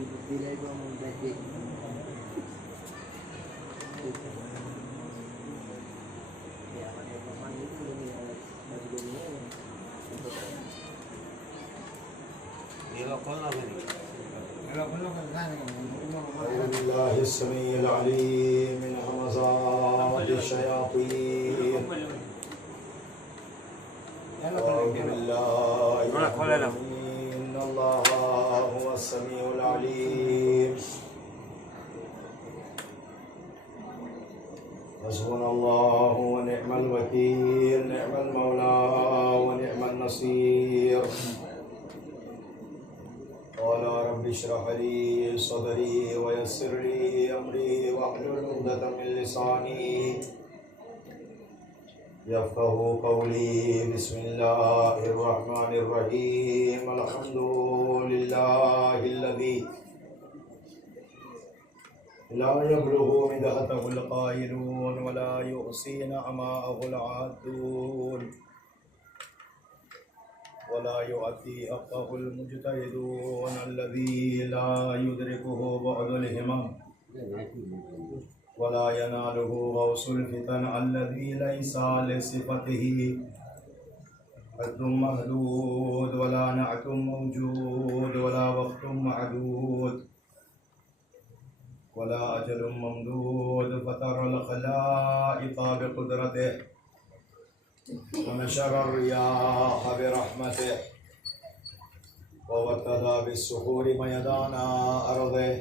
Pilay ko ang budget. Kaya ako na yung pamangin ko niya. أعوذ بالله السميع العليم من همزات الشياطين أعوذ بالله إن الله هو السميع العليم حسبنا الله ونعم الوكيل نعم المولى ونعم النصير قال رب اشرح لي صدري ويسر لي أمري واحلل عقدة من لساني يفقه قولي بسم الله الرحمن الرحيم الحمد لله الذي لا يبلغ مدحته القائلون ولا يحصي نعماءه العادون ولا يؤتي حقه المجتهدون الذي لا يدركه بعد الهمم ولا يناله غوص الفتن الذي ليس لصفته حد محدود ولا نعت موجود ولا وقت معدود ولا أجل ممدود فترى الخلائق بقدرته ونشر الرياح برحمته ووتد بالسحور ميدان أرضه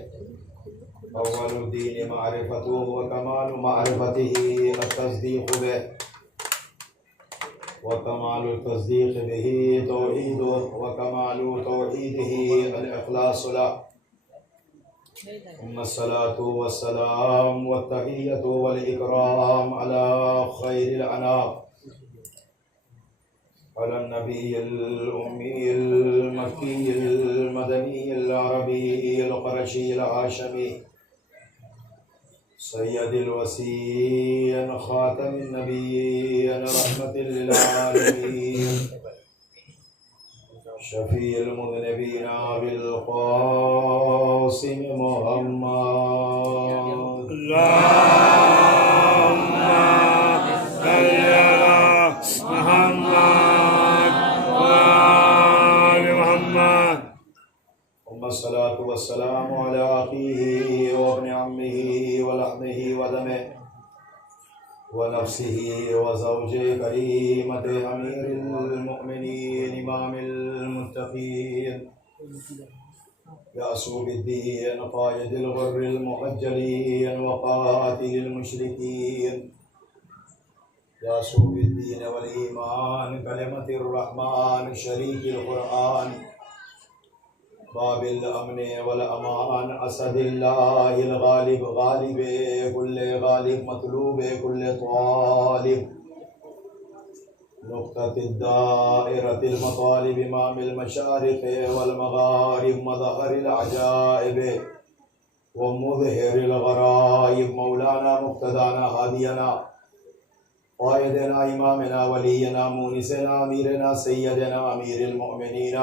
أول الدين معرفته وكمال معرفته التصديق به وكمال التصديق به توحيده وكمال توحيده الإخلاص له ثم الصلاة والسلام والتحية والإكرام على خير الأنام على النبي الأمي المكي المدني العربي القرشي الهاشمي سيد الوسيين خاتم النبيين رحمة للعالمين شفيع المذنبين بالقاسم محمد اللهم صل على محمد وآل محمد. ثم الصلاة والسلام على أخيه وابن عمه ولحمه ودمه ونفسه وزوجه كريمة أمير المؤمنين إمام المتقين يعصوب الدين قائد الغر المحجلين وقاتل المشركين يعصوب الدين والإيمان كلمة الرحمن شريك القرآن باب الأمن والأمان أسد الله الغالب غالب كل غالب مطلوب كل طالب نقطة الدائرة المطالب إمام المشارق والمغارب مظهر العجائب ومظهر الغرائب مولانا مقتدانا هادينا قائدنا إمامنا ولينا مونسنا أميرنا سيدنا أمير المؤمنين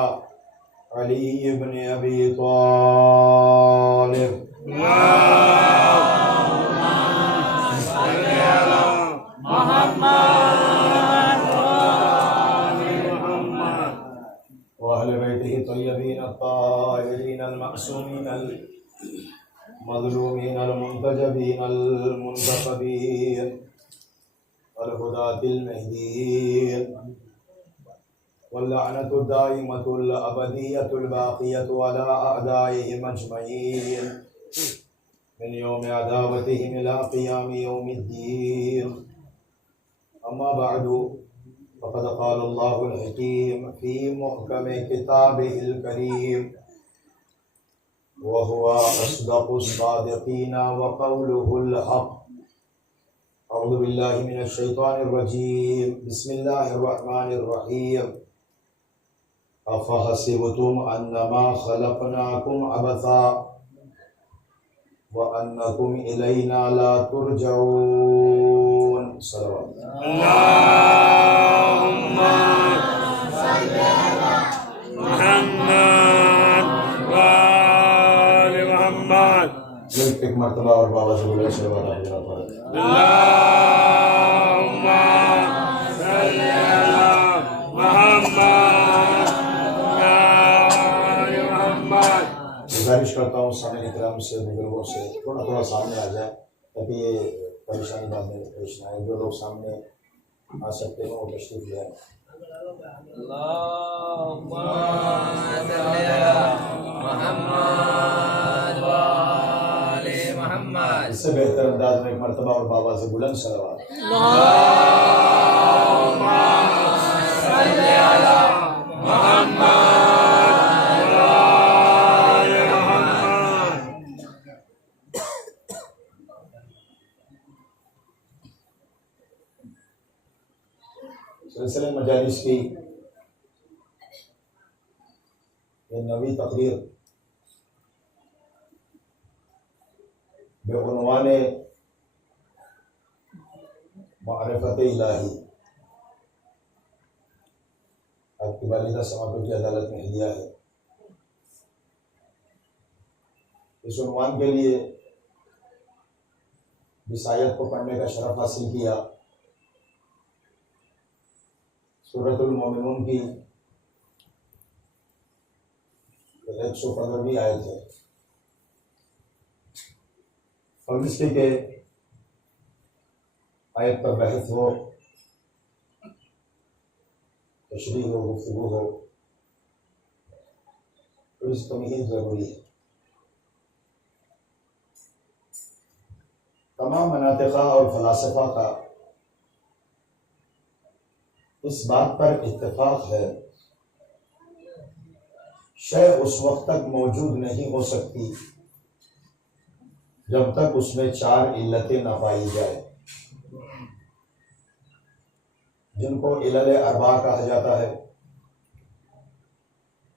علي بن أبي طالب اللهم صل على محمد وآل محمد وأهل بيته الطيبين الطاهرين المعصومين المظلومين المنتجبين المنتخبين الهداة المهديين واللعنة الدائمة الأبدية الباقية على أعدائهم أجمعين من يوم عداوتهم إلى قيام يوم الدين. أما بعد فقد قال الله الحكيم في محكم كتابه الكريم وهو أصدق الصادقين وقوله الحق. أعوذ بالله من الشيطان الرجيم بسم الله الرحمن الرحيم أفحسبتم أنما خلقناكم عبثا وأنكم إلينا لا ترجعون. صلوات اللهم صل على محمد وآل ایک مرتبہ اور بابا سے بولے صلوات اللہ پڑھ اللہم صلی علی محمد محمد. گزارش کرتا ہوں سامنے کرام سے بزرگوں سے تھوڑا سامنے آ جائے تاکہ یہ پریشانی بعد میں پیش نہ آئے. جو لوگ سامنے آ سکتے ہیں وہ تشریف لے آئے. اللہم صلی علی محمد وآل محمد. اس سے بہتر انداز میں ایک مرتبہ اور بابا سے بلند صلوات. اللہم صلی علی محمد وآل محمد. سلسلہ مجالس کی یہ نویں تقریر بعنوان معرفت الہی آپ کی والدہ سماعتوں کی عدالت میں ہدیہ ہے. اس عنوان کے لیے جس آیت کو پڑھنے کا شرف حاصل کیا سورۃ المومنون کی 115ویں آیت ہے. اور اس لیے کہ آیت پر بحث ہو، تشریح ہو، گفتگو ہو تو اس تمہید ضروری ہے. تمام مناطقہ اور فلاسفہ کا اس بات پر اتفاق ہے شے اس وقت تک موجود نہیں ہو سکتی جب تک اس میں 4 علتیں نہ پائی جائے، جن کو علل اربع کہا جاتا ہے.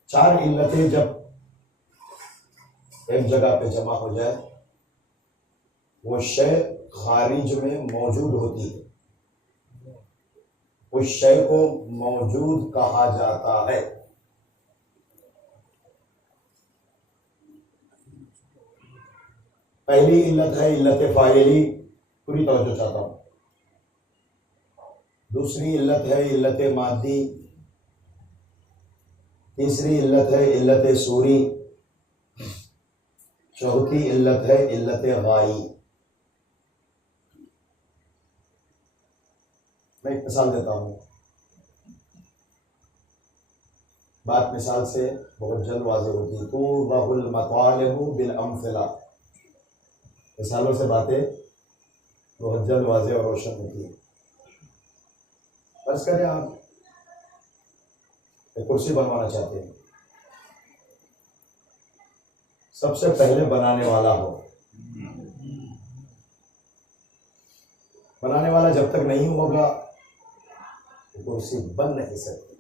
4 علتیں جب ایک جگہ پہ جمع ہو جائے وہ شے خارج میں موجود ہوتی ہے، اس شے کو موجود کہا جاتا ہے. پہلی علت ہے علت فاعلی، پوری توجہ چاہتا ہوں. دوسری علت ہے علت مادی. تیسری علت ہے علت صوری. چوتھی علت ہے علت غائی. میں ایک مثال دیتا ہوں، بات مثال سے بہت جلد واضح ہوتی ہے. توضح المطالب بالامثلہ، مثالوں سے باتیں بہت جلد واضح اور روشن ہوتی ہے. فرض کریں آپ ایک کرسی بنوانا چاہتے ہیں، سب سے پہلے بنانے والا ہو. بنانے والا جب تک نہیں ہوگا کرسی بن نہیں سکتی.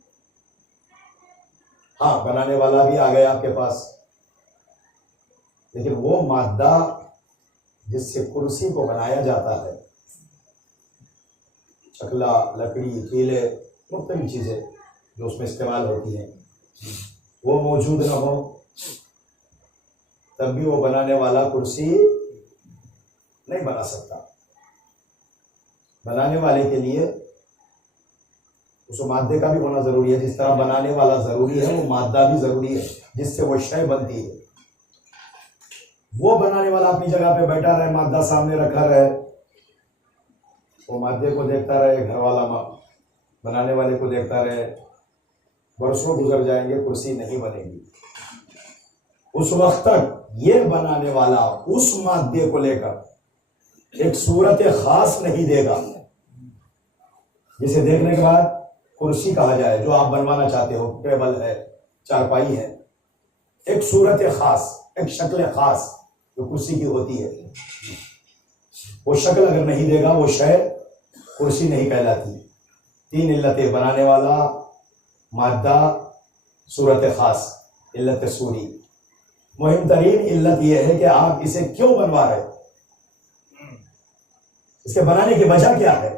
ہاں بنانے والا بھی آ گیا آپ کے پاس، لیکن وہ مادہ جس سے کرسی کو بنایا جاتا ہے، چکلا، لکڑی، کیلے، مختلف چیزیں جو اس میں استعمال ہوتی ہیں، وہ موجود نہ ہو تب بھی وہ بنانے والا کرسی نہیں بنا سکتا. بنانے والے کے لیے اس مادے کا بھی ہونا ضروری ہے. جس طرح بنانے والا ضروری ہے وہ مادہ بھی ضروری ہے جس سے وہ شے بنتی ہے. وہ بنانے والا اپنی جگہ پہ بیٹھا رہے، مادہ سامنے رکھا رہے، وہ مادے کو دیکھتا رہے، گھر والا بنانے والے کو دیکھتا رہے، برسوں گزر جائیں گے، کرسی نہیں بنے گی. اس وقت تک یہ بنانے والا اس مادے کو لے کر ایک صورت خاص نہیں دے گا جسے دیکھنے کے بعد کرسی کہا جائے. جو آپ بنوانا چاہتے ہو، ٹیبل ہے، چارپائی ہے، ایک صورت خاص، ایک شکل خاص جو کرسی کی ہوتی ہے، وہ شکل اگر نہیں دے گا وہ شے کرسی نہیں کہلاتی. 3 علتیں: بنانے والا، مادہ، صورت خاص، علت صوری. مہم ترین علت یہ ہے کہ آپ اسے کیوں بنوا رہے، اس کے بنانے کی وجہ کیا ہے.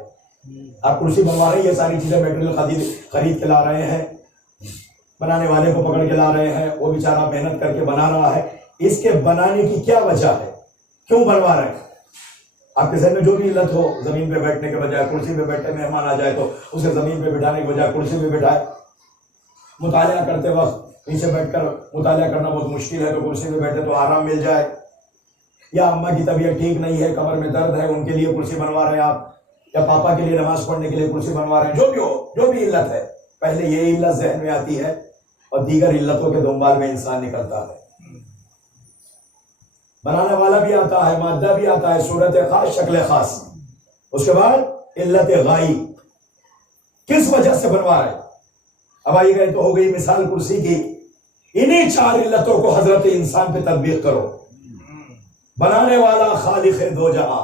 آپ کرسی بنوا رہے ہیں، یہ ساری چیزیں میٹیریل خرید کے لا رہے ہیں، بنانے والے کو پکڑ کے لا رہے ہیں، وہ بیچارہ محنت کر کے بنا رہا ہے. اس کے بنانے کی کیا وجہ ہے؟ کیوں بنوا رہے ہیں؟ آپ کے ذہن میں جو بھی علت ہو، زمین پہ بیٹھنے کے بجائے کرسی پہ بیٹھے، مہمان آ جائے تو اسے زمین پہ بٹھانے کے بجائے کرسی پہ بٹھائے، مطالعہ کرتے وقت نیچے بیٹھ کر مطالعہ کرنا بہت مشکل ہے تو کرسی پہ بیٹھے تو آرام مل جائے، یا اماں کی طبیعت ٹھیک نہیں ہے، کمر میں درد ہے، ان کے لیے کرسی بنوا رہے ہیں آپ، یا پاپا کے لیے نماز پڑھنے کے لیے کرسی بنوا رہے ہیں، جو بھی ہو، جو بھی علت ہے، پہلے یہ علت ذہن میں آتی ہے اور دیگر علتوں کے دنبال میں انسان نکلتا ہے۔ بنانے والا بھی آتا ہے، مادہ بھی آتا ہے، صورت خاص، شکل خاص، اس کے بعد علت غائی، کس وجہ سے بنوا رہے؟ اب آئی گئے تو ہو گئی مثال کرسی کی، انہی چار علتوں کو حضرت انسان پہ تطبیق کرو۔ بنانے والا خالق دو جہاں،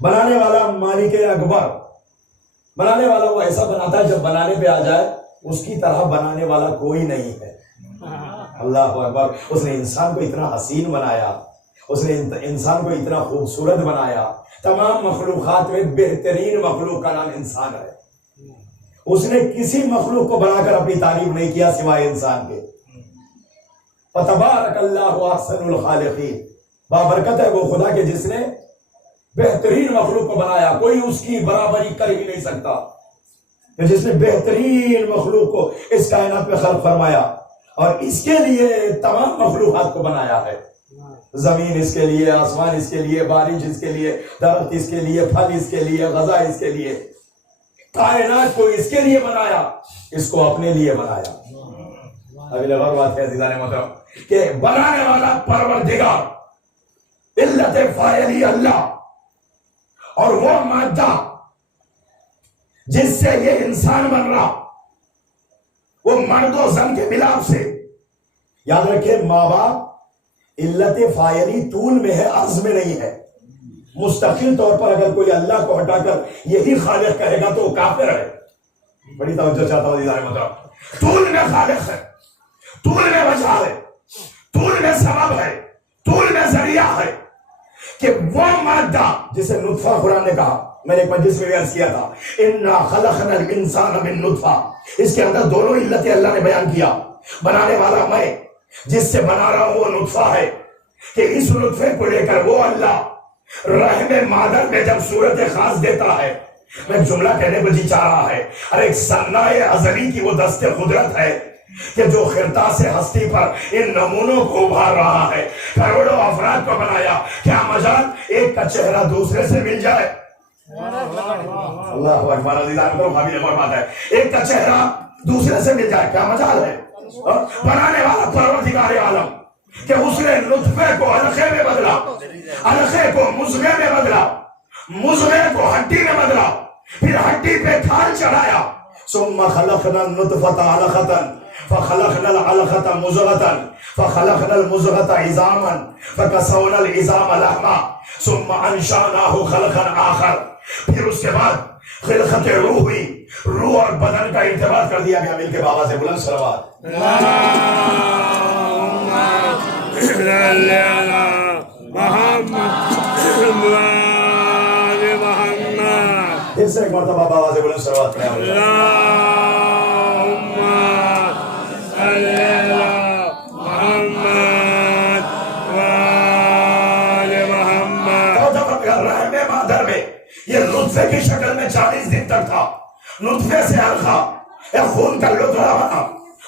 بنانے والا مالک اکبر، بنانے والا وہ ایسا بناتا ہے جب بنانے پہ آ جائے اس کی طرح بنانے والا کوئی نہیں ہے۔ اللہ اکبر، اس نے انسان کو اتنا حسین بنایا، اس نے انسان کو اتنا خوبصورت بنایا، تمام مخلوقات میں بہترین مخلوق کا نام انسان ہے۔ اس نے کسی مخلوق کو بنا کر اپنی تعریف نہیں کیا سوائے انسان کے۔ فتبارک اللہ احسن الخالقین، بابرکت ہے وہ خدا کے جس نے بہترین مخلوق کو بنایا، کوئی اس کی برابری کر ہی نہیں سکتا، کہ جس نے بہترین مخلوق کو اس کائنات میں خلق فرمایا اور اس کے لیے تمام مخلوقات کو بنایا ہے۔ زمین اس کے لیے، آسمان اس کے لیے، بارش اس کے لیے، درخت اس کے لیے، پھل اس کے لیے، غذا اس کے لیے، کائنات کو اس کے لیے بنایا، اس کو اپنے لیے بنایا۔ ابھی غور بات ہے عزیزان محترم کہ بنانے والا پروردگار، علت فاعلی اللہ، اور وہ مادہ جس سے یہ انسان بن رہا وہ مرد و زن کے ملاپ سے۔ یاد رکھیں ماں باپ علت فاعلی طول میں ہے، عرض میں نہیں ہے۔ مستقل طور پر اگر کوئی اللہ کو ہٹا کر یہی خالق کہے گا تو وہ کافر ہے۔ بڑی توجہ چاہتا ہوں عزیزان محترم، طول میں خالق ہے، طول میں وجہ ہے، طول میں سبب ہے، طول میں ذریعہ ہے، کہ وہ مادہ جسے نطفہ قرآن نے کہا، میں نے ایک مجلس میں عرض کیا تھا، اِنَّا خَلَقْنَا الْإِنسَانَ مِن نُطْفَةٍ، اس کے اندر دونوں علتیں اللہ نے بیان کیا۔ بنانے والا میں جس سے بنا رہا ہوں وہ نطفہ ہے، کہ اس نطفے کو لے کر وہ اللہ رحم مادر میں جب صورت خاص دیتا ہے۔ میں جملہ کہنے کو جی چاہ رہا ہے، اور ایک صنع ازلی کی وہ دست قدرت ہے کہ جو خرطاس ہستی پر ان نمونوں کو ابھار رہا ہے، کروڑوں افراد کو بنایا، کیا مجال ایک کا چہرہ دوسرے سے مل جائے؟ اللہ اکبر، عزیزان کو قابل فرماتا ہے، ایک کا چہرہ دوسرے سے مل جائے، کیا مجال ہے؟ بنانے والا پروردگار عالم کہ اس نے نطفے کو علقے میں بدلا، علقے کو مضغے میں بدلا، مضغے کو ہڈی میں بدلا، پھر ہڈی پہ کھال چڑھایا۔ ثم خلقنا النطفة علقة فخلقنا العلقة مضغة فخلقنا المضغة عظاما فكسونا العظام لحما ثم انشأناه خلقا آخر۔ پھر اس کے بعد خلقت روح ہوئی، روح اور بدن کا ارتباط کر دیا گیا۔ مل کے بابا سے بلند صلوات۔ پھر سے ایک مرتبہ بابا سے بلند صلوات پڑھیں۔ یہ نطفے کی شکل میں 40 دن تک تھا، نطفے سے علقہ ایک خون کا لتڑا بنا،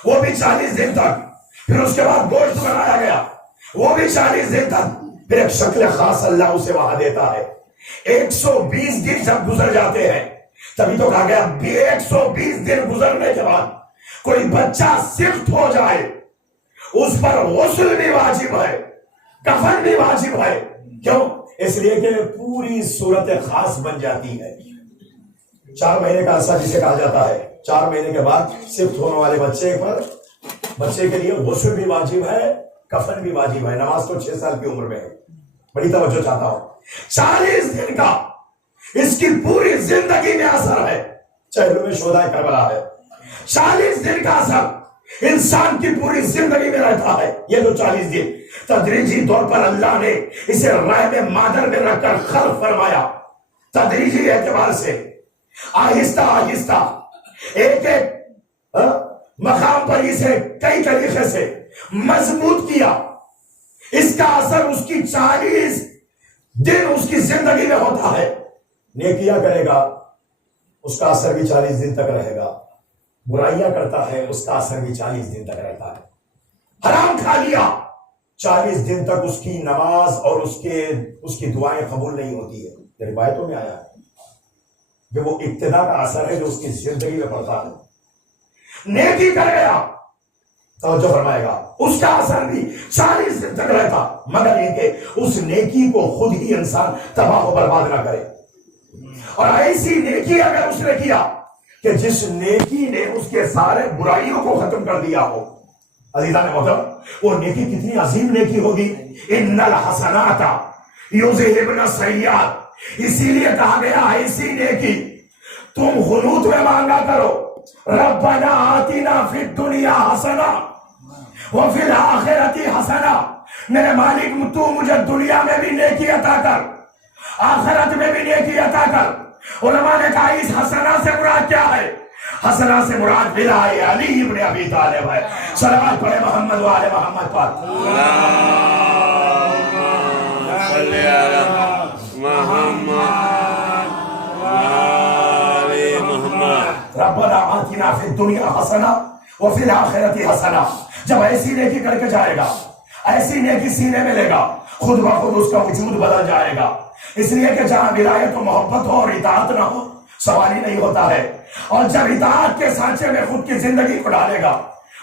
وہ بھی 40 دن تک، پھر اس کے بعد گوشت بنایا گیا، وہ بھی 40 دن تک، پھر ایک شکل خاص اللہ اسے وہاں دیتا ہے۔ 120 دن جب گزر جاتے ہیں تبھی تو کہا گیا 120 دن گزرنے کے بعد کوئی بچہ سخت ہو جائے اس پر غسل بھی واجب ہے، کفن بھی واجب ہے۔ کیوں؟ اس لیے کہ پوری صورت خاص بن جاتی ہے۔ 4 مہینے کا عرصہ جسے کہا جاتا ہے، 4 مہینے کے بعد صفت ہونے والے بچے کے لیے غسل بھی واجب ہے، کفن بھی واجب ہے۔ نماز تو 6 سال کی عمر میں ہے۔ بڑی توجہ چاہتا ہوں، 40 دن کا اس کی پوری زندگی میں اثر ہے۔ چہلم شہدائے کربلا ہے، 40 دن کا اثر انسان کی پوری زندگی میں رہتا ہے۔ یہ جو 40 دن تدریجی طور پر اللہ نے اسے رحم مادر میں رکھ کر خلق فرمایا، تدریجی اعتبار سے آہستہ آہستہ ایک ایک مقام پر اسے کئی طریقے سے مضبوط کیا، اس کا اثر اس کی 40 دن اس کی زندگی میں ہوتا ہے. نیکیاں کرے گا اس کا اثر بھی 40 دن تک رہے گا. برائیاں کرتا ہے اس کا اثر بھی 40 دن تک رہتا ہے. حرام کھا لیا 40 دن تک اس کی نماز اور اس کی دعائیں قبول نہیں ہوتی ہے. روایتوں میں آیا ہے کہ وہ ابتدا کا اثر ہے جو اس کی زندگی میں پڑتا ہے. نیکی کر گیا توجہ فرمائے گا اس کا اثر بھی 40 دن تک رہتا، مگر یہ کہ اس نیکی کو خود ہی انسان تباہ و برباد نہ کرے. اور ایسی نیکی اگر اس نے کیا کہ جس نیکی نے اس کے سارے برائیوں کو ختم کر دیا ہو. عزیزان محترم وہ نیکی کتنی عظیم نیکی ہوگی. ان الحسنات یذہبن السیئات، اسی لیے کہا گیا ایسی نیکی تم قنوت میں مانگا کرو. ربنا آتنا فی الدنیا حسنہ وفی الآخرۃ حسنہ، میرے مالک تو مجھے دنیا میں بھی نیکی عطا کر، آخرت میں بھی نیکی عطا کر. علماء نے کہا اس حسنہ سے مراد کیا ہے؟ حسنہ سے مراد بلائے علی ابن ابی طالب ہے. صلوات پڑھے محمد و آل محمد پر. صلی علی محمد وآل محمد. ربنا آتنا فی الدنیا حسنہ وفی الآخرۃ حسنہ. جب ایسی نیکی کر کے جائے گا، ایسی نیکی سینے میں لے گا، خود بخود اس کا وجود بدل جائے گا. اس لیے کہ جہاں ولایت و محبت ہو اور اطاعت نہ ہو سوال ہی نہیں ہوتا ہے. اور جب اطاعت کے سانچے میں خود کی زندگی کو ڈالے گا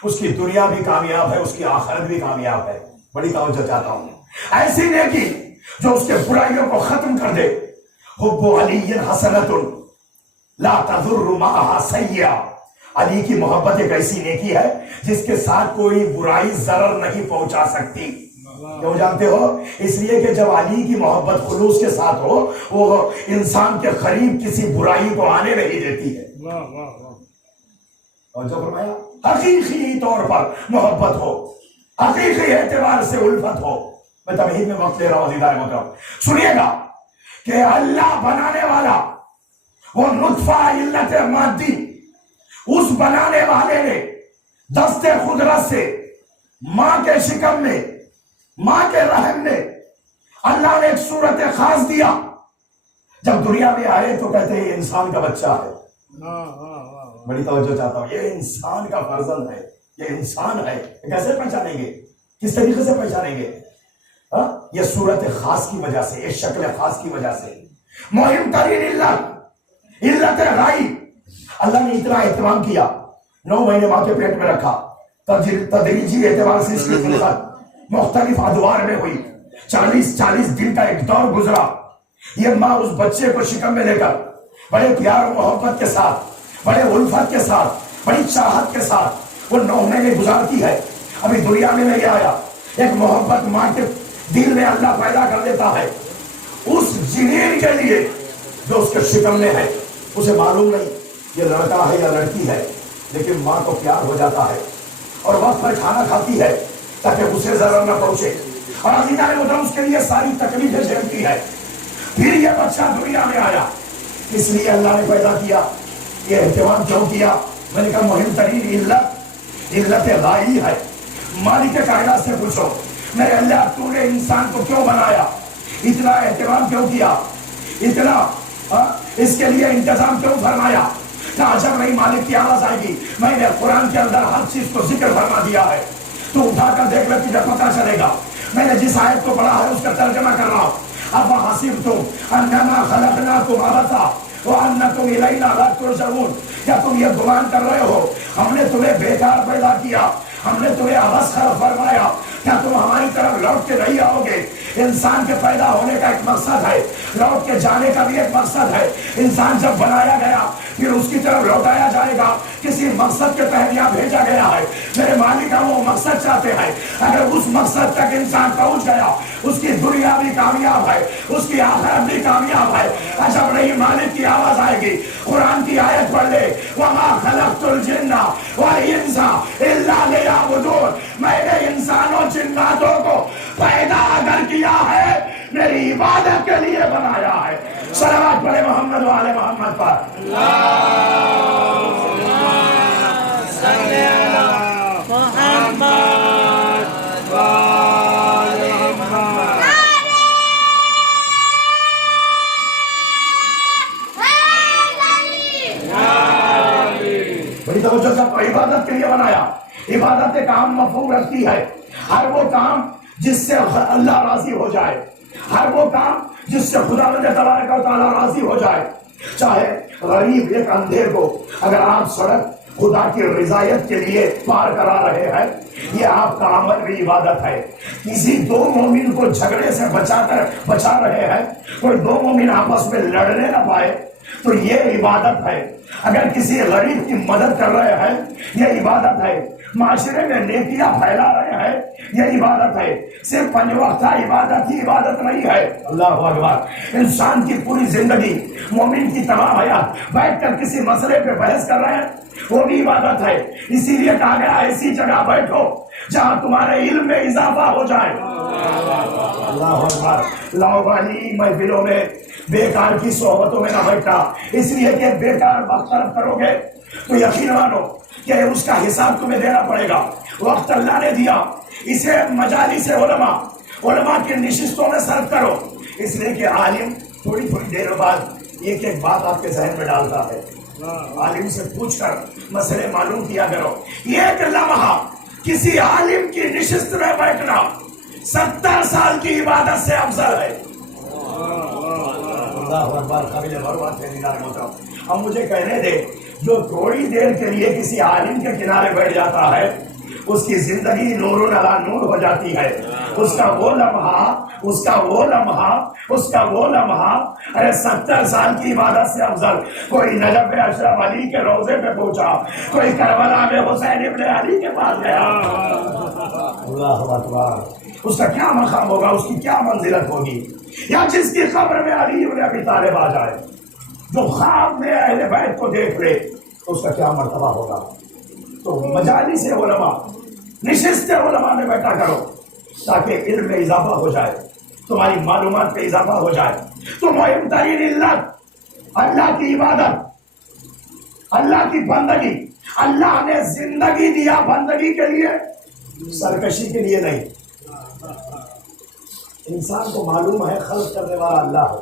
اس کی دنیا بھی کامیاب ہے، اس کی آخرت بھی کامیاب ہے. بڑی توجہ چاہتا ہوں. ایسی نیکی جو اس کے برائیوں کو ختم کر دے. حب علی حسنۃ لا تضر معها سیئہ، علی کی محبت ایک ایسی نیکی ہے جس کے ساتھ کوئی برائی ضرر نہیں پہنچا سکتی. کیوں جانتے ہو؟ اس لیے کہ جب علی کی محبت خلوص کے ساتھ ہو وہ انسان کے قریب کسی برائی کو آنے نہیں دیتی ہے. اور جو فرمایا حقیقی طور پر محبت ہو، حقیقی اعتبار سے الفت ہو. میں تمہید میں وقت لے رہا ہوں عزیزان محترم، سنیے گا کہ اللہ بنانے والا وہ نطفہ علت مادی، اس بنانے والے نے دست قدرت سے ماں کے شکم میں، ماں کے رحم میں اللہ نے ایک صورت خاص دیا. جب دنیا میں آئے تو کہتے ہیں یہ انسان کا بچہ ہے. بڑی توجہ چاہتا ہوں. یہ انسان کا فرزند ہے، یہ انسان ہے. کیسے پہچانیں گے؟ کس طریقے سے پہچانیں گے؟ یہ صورت خاص کی وجہ سے، یہ شکل خاص کی وجہ سے. مہم ترین علت غائب. اللہ نے اتنا اہتمام کیا، 9 مہینے ماں کے پیٹ میں رکھا، تدریجی اعتبار سے اس کی خلقت مختلف ادوار میں ہوئی. 40 دن کا ایک دور گزرا. یہ ماں اس بچے کو شکم میں لے کر بڑے پیار و محبت کے ساتھ، بڑے الفت کے ساتھ، بڑی چاہت کے ساتھ وہ 9 مہینے گزارتی ہے. ابھی دنیا میں نہیں آیا. ایک محبت ماں کے دل میں اللہ پیدا کر دیتا ہے اس جنین کے لیے جو اس کے شکم میں ہے. اسے معلوم نہیں یہ لڑکا ہے یا لڑکی ہے، لیکن ماں کو پیار ہو جاتا ہے اور وقت پر کھانا کھاتی ہے تاکہ اسے ضرر نہ پہنچے. اور عزیزان محترم اس کے لیے ساری تکلیفیں جھیلتی ہے. پھر یہ بچہ دنیا میں آیا، اس لیے اللہ نے پیدا کیا. یہ اہتمام کیوں کیا؟ میں نے کہا مہم ترین علت غائی ہے. مالک کائنات سے پوچھو میرے اللہ تو نے انسان کو کیوں بنایا؟ اتنا اہتمام کیوں کیا؟ اتنا اس کے لیے انتظام کیوں فرمایا؟ کہا جب نہیں مالک کی آواز آئے گی میں نے قرآن کے اندر ہر چیز کو ذکر فرما دیا ہے. تو اٹھا کر دیکھ لے تجھے پتا چلے گا. میں نے جس آیت کو پڑھا ہے اس کا ترجمہ کر رہا ہوں. افحسبتم انما خلقناکم عبثا وانکم الینا لا ترجعون. کیا تم یہ گمان کر رہے ہو ہم نے تمہیں بیکار پیدا کیا، ہم نے تمہیں عبث خلق فرمایا؟ کیا تم ہماری طرف لوٹ کے نہیں آؤ گے؟ انسان کے پیدا ہونے کا ایک مقصد ہے، لوٹ کے جانے کا بھی ایک مقصد ہے. انسان جب بنایا گیا پھر اس کی طرف لوٹایا جائے گا، کسی مقصد کے تحت یہاں بھیجا گیا ہے. میرے مالک وہ مقصد چاہتے ہیں، اگر اس مقصد تک انسان پہنچ گیا اس کی دنیا بھی کامیاب ہے، اس کی آخرت بھی کامیاب ہے. جب نہیں مالک کی آواز آئے گی قرآن کی آیت پڑھ لے وَمَا خَلَقْتُ الْجِنَّ وَالْإِنسَ إِلَّا لِيَعْبُدُونَ. میں نے انسانوں جناتوں کو پیدا اگر کیا ہے میری عبادت کے لیے بنایا ہے. صلوات پڑھے محمد و آل محمد پر. صلی علی محمد وآل عبادت کے لیے بنایا. عبادت ایک عام مفہوم رکھتی ہے ہر وہ کام جس سے اللہ راضی ہو جائے, ہر وہ کام جس سے خداوند تبارک و تعالیٰ راضی ہو جائے. چاہے غریب ایک اندھے کو اگر آپ سڑک خدا کی رضایت کے لیے پار کرا رہے ہیں, یہ آپ کا عمل بھی عبادت ہے. کسی دو مومن کو جھگڑے سے بچا رہے ہیں, کوئی دو مومن آپس میں لڑنے نہ پائے, تو یہ عبادت ہے. اگر کسی غریب کی مدد کر رہے ہیں, یہ عبادت ہے. معاشرے میں نیکیاں پھیلا رہے ہیں, یہ عبادت ہے. صرف 5 وقتہ عبادت ہی عبادت نہیں ہے. اللہ اکبر. انسان کی پوری زندگی, مومن کی تمام حیات بیٹھ کر کسی مسئلے پہ بحث کر رہے ہیں, وہ بھی عبادت ہے. اسی لیے کہا گیا ایسی جگہ بیٹھو جہاں تمہارے علم میں اضافہ ہو جائے. اللہ اکبر. لاوالی محفلوں میں, بیکار کی صحبتوں میں نہ بیٹھا, اس لیے کہ بیکار وقت طرف کرو گے تو یقین مانو کہ اس کا حساب تمہیں دینا پڑے گا. وقت اللہ نے دیا, اسے مجالس علماء کی نشستوں میں صرف کرو. اس لیے کہ عالم تھوڑی دیر بعد ایک بات آپ کے ذہن میں ڈالتا ہے. عالم سے پوچھ کر مسئلے معلوم کیا کرو. ایک لمحہ کسی عالم کی نشست میں بیٹھنا 70 سال کی عبادت سے افضل ہے. اللہ اکبر. قابل غور بات ہے دیدار محترم. اب مجھے کہنے دے, جو تھوڑی دیر کے لیے کسی عالم کے کنارے بیٹھ جاتا ہے, اس کی زندگی نور علی نور ہو جاتی ہے. اس کا وہ لمحہ ارے 70 سال کی عبادت سے افضل. کوئی نجف اشرف علی کے روضے پہ پہنچا, کوئی کربلا میں حسین ابن علی کے پاس گیا. اللہ اکبر. اس کا کیا مقام ہوگا, اس کی کیا منزلت ہوگی. یا جس کی قبر میں علی ابن ابی طالب آ جائے, جو خواب میں اہل بیت کو دیکھ لے, تو اس کا کیا مرتبہ ہوگا. تو مجالس علماء, نشست علماء میں بیٹھا کرو تاکہ علم میں اضافہ ہو جائے, تمہاری معلومات پہ اضافہ ہو جائے. تو مہم ترین علت اللہ کی عبادت, اللہ کی بندگی. اللہ نے زندگی دیا بندگی کے لیے, سرکشی کے لیے نہیں. انسان کو معلوم ہے خلق کرنے والا اللہ ہے.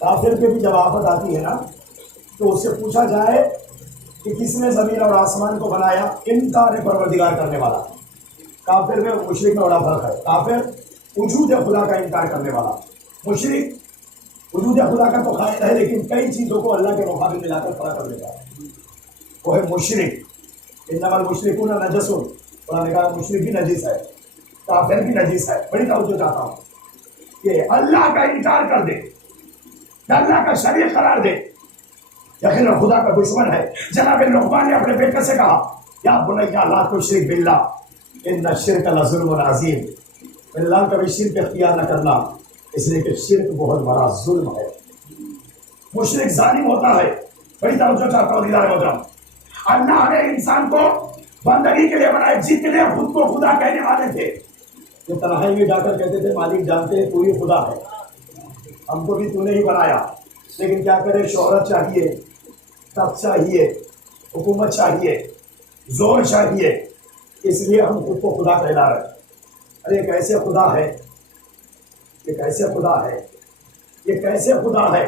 کافر پہ بھی جب آفت آتی ہے نا, تو اس سے پوچھا جائے کہ کس نے زمین اور آسمان کو بنایا, انکار پروردگار کرنے والا. کافر میں مشرک میں بڑا فرق ہے. کافر وجود خدا کا انکار کرنے والا, مشرک وجود خدا کا تو قائل ہے لیکن کئی چیزوں کو اللہ کے مقابل ملا کر کھڑا کر دیتا ہے, وہ ہے مشرک. انما المشرکون نجس, قرآن نے کہا مشرک بھی نجس ہے, کافر بھی نجس ہے. بڑی توجہ چاہتا ہوں کہ اللہ کا انکار کر دے, اللہ کا شریک قرار دے, یقینا خدا کا دشمن ہے. جناب لقمان نے اپنے بیٹے سے کہا, یا بنیا لا تشرک باللہ ان الشرک لظلم عظیم. اللہ کبھی شرک اختیار نہ کرنا, اس لیے کہ شرک بہت بڑا ظلم ہے. مشرک ظالم ہوتا ہے. بڑی توجہ چاہتا ہوں دیدار محترم. اللہ نے انسان کو بندگی کے لیے بنائے. جتنے خود کو خدا کہنے والے تھے, جو تنہائی میں جا کر کہتے تھے مالک جانتے ہیں تو ہی خدا ہے, ہم کو بھی تو نے ہی بنایا, لیکن کیا کرے, شہرت چاہیے, تخت چاہیے, حکومت چاہیے, زور چاہیے, اس لیے ہم خود کو خدا کہلا رہے. ارے یہ کیسے خدا ہے, یہ کیسے خدا ہے, یہ کیسے خدا ہے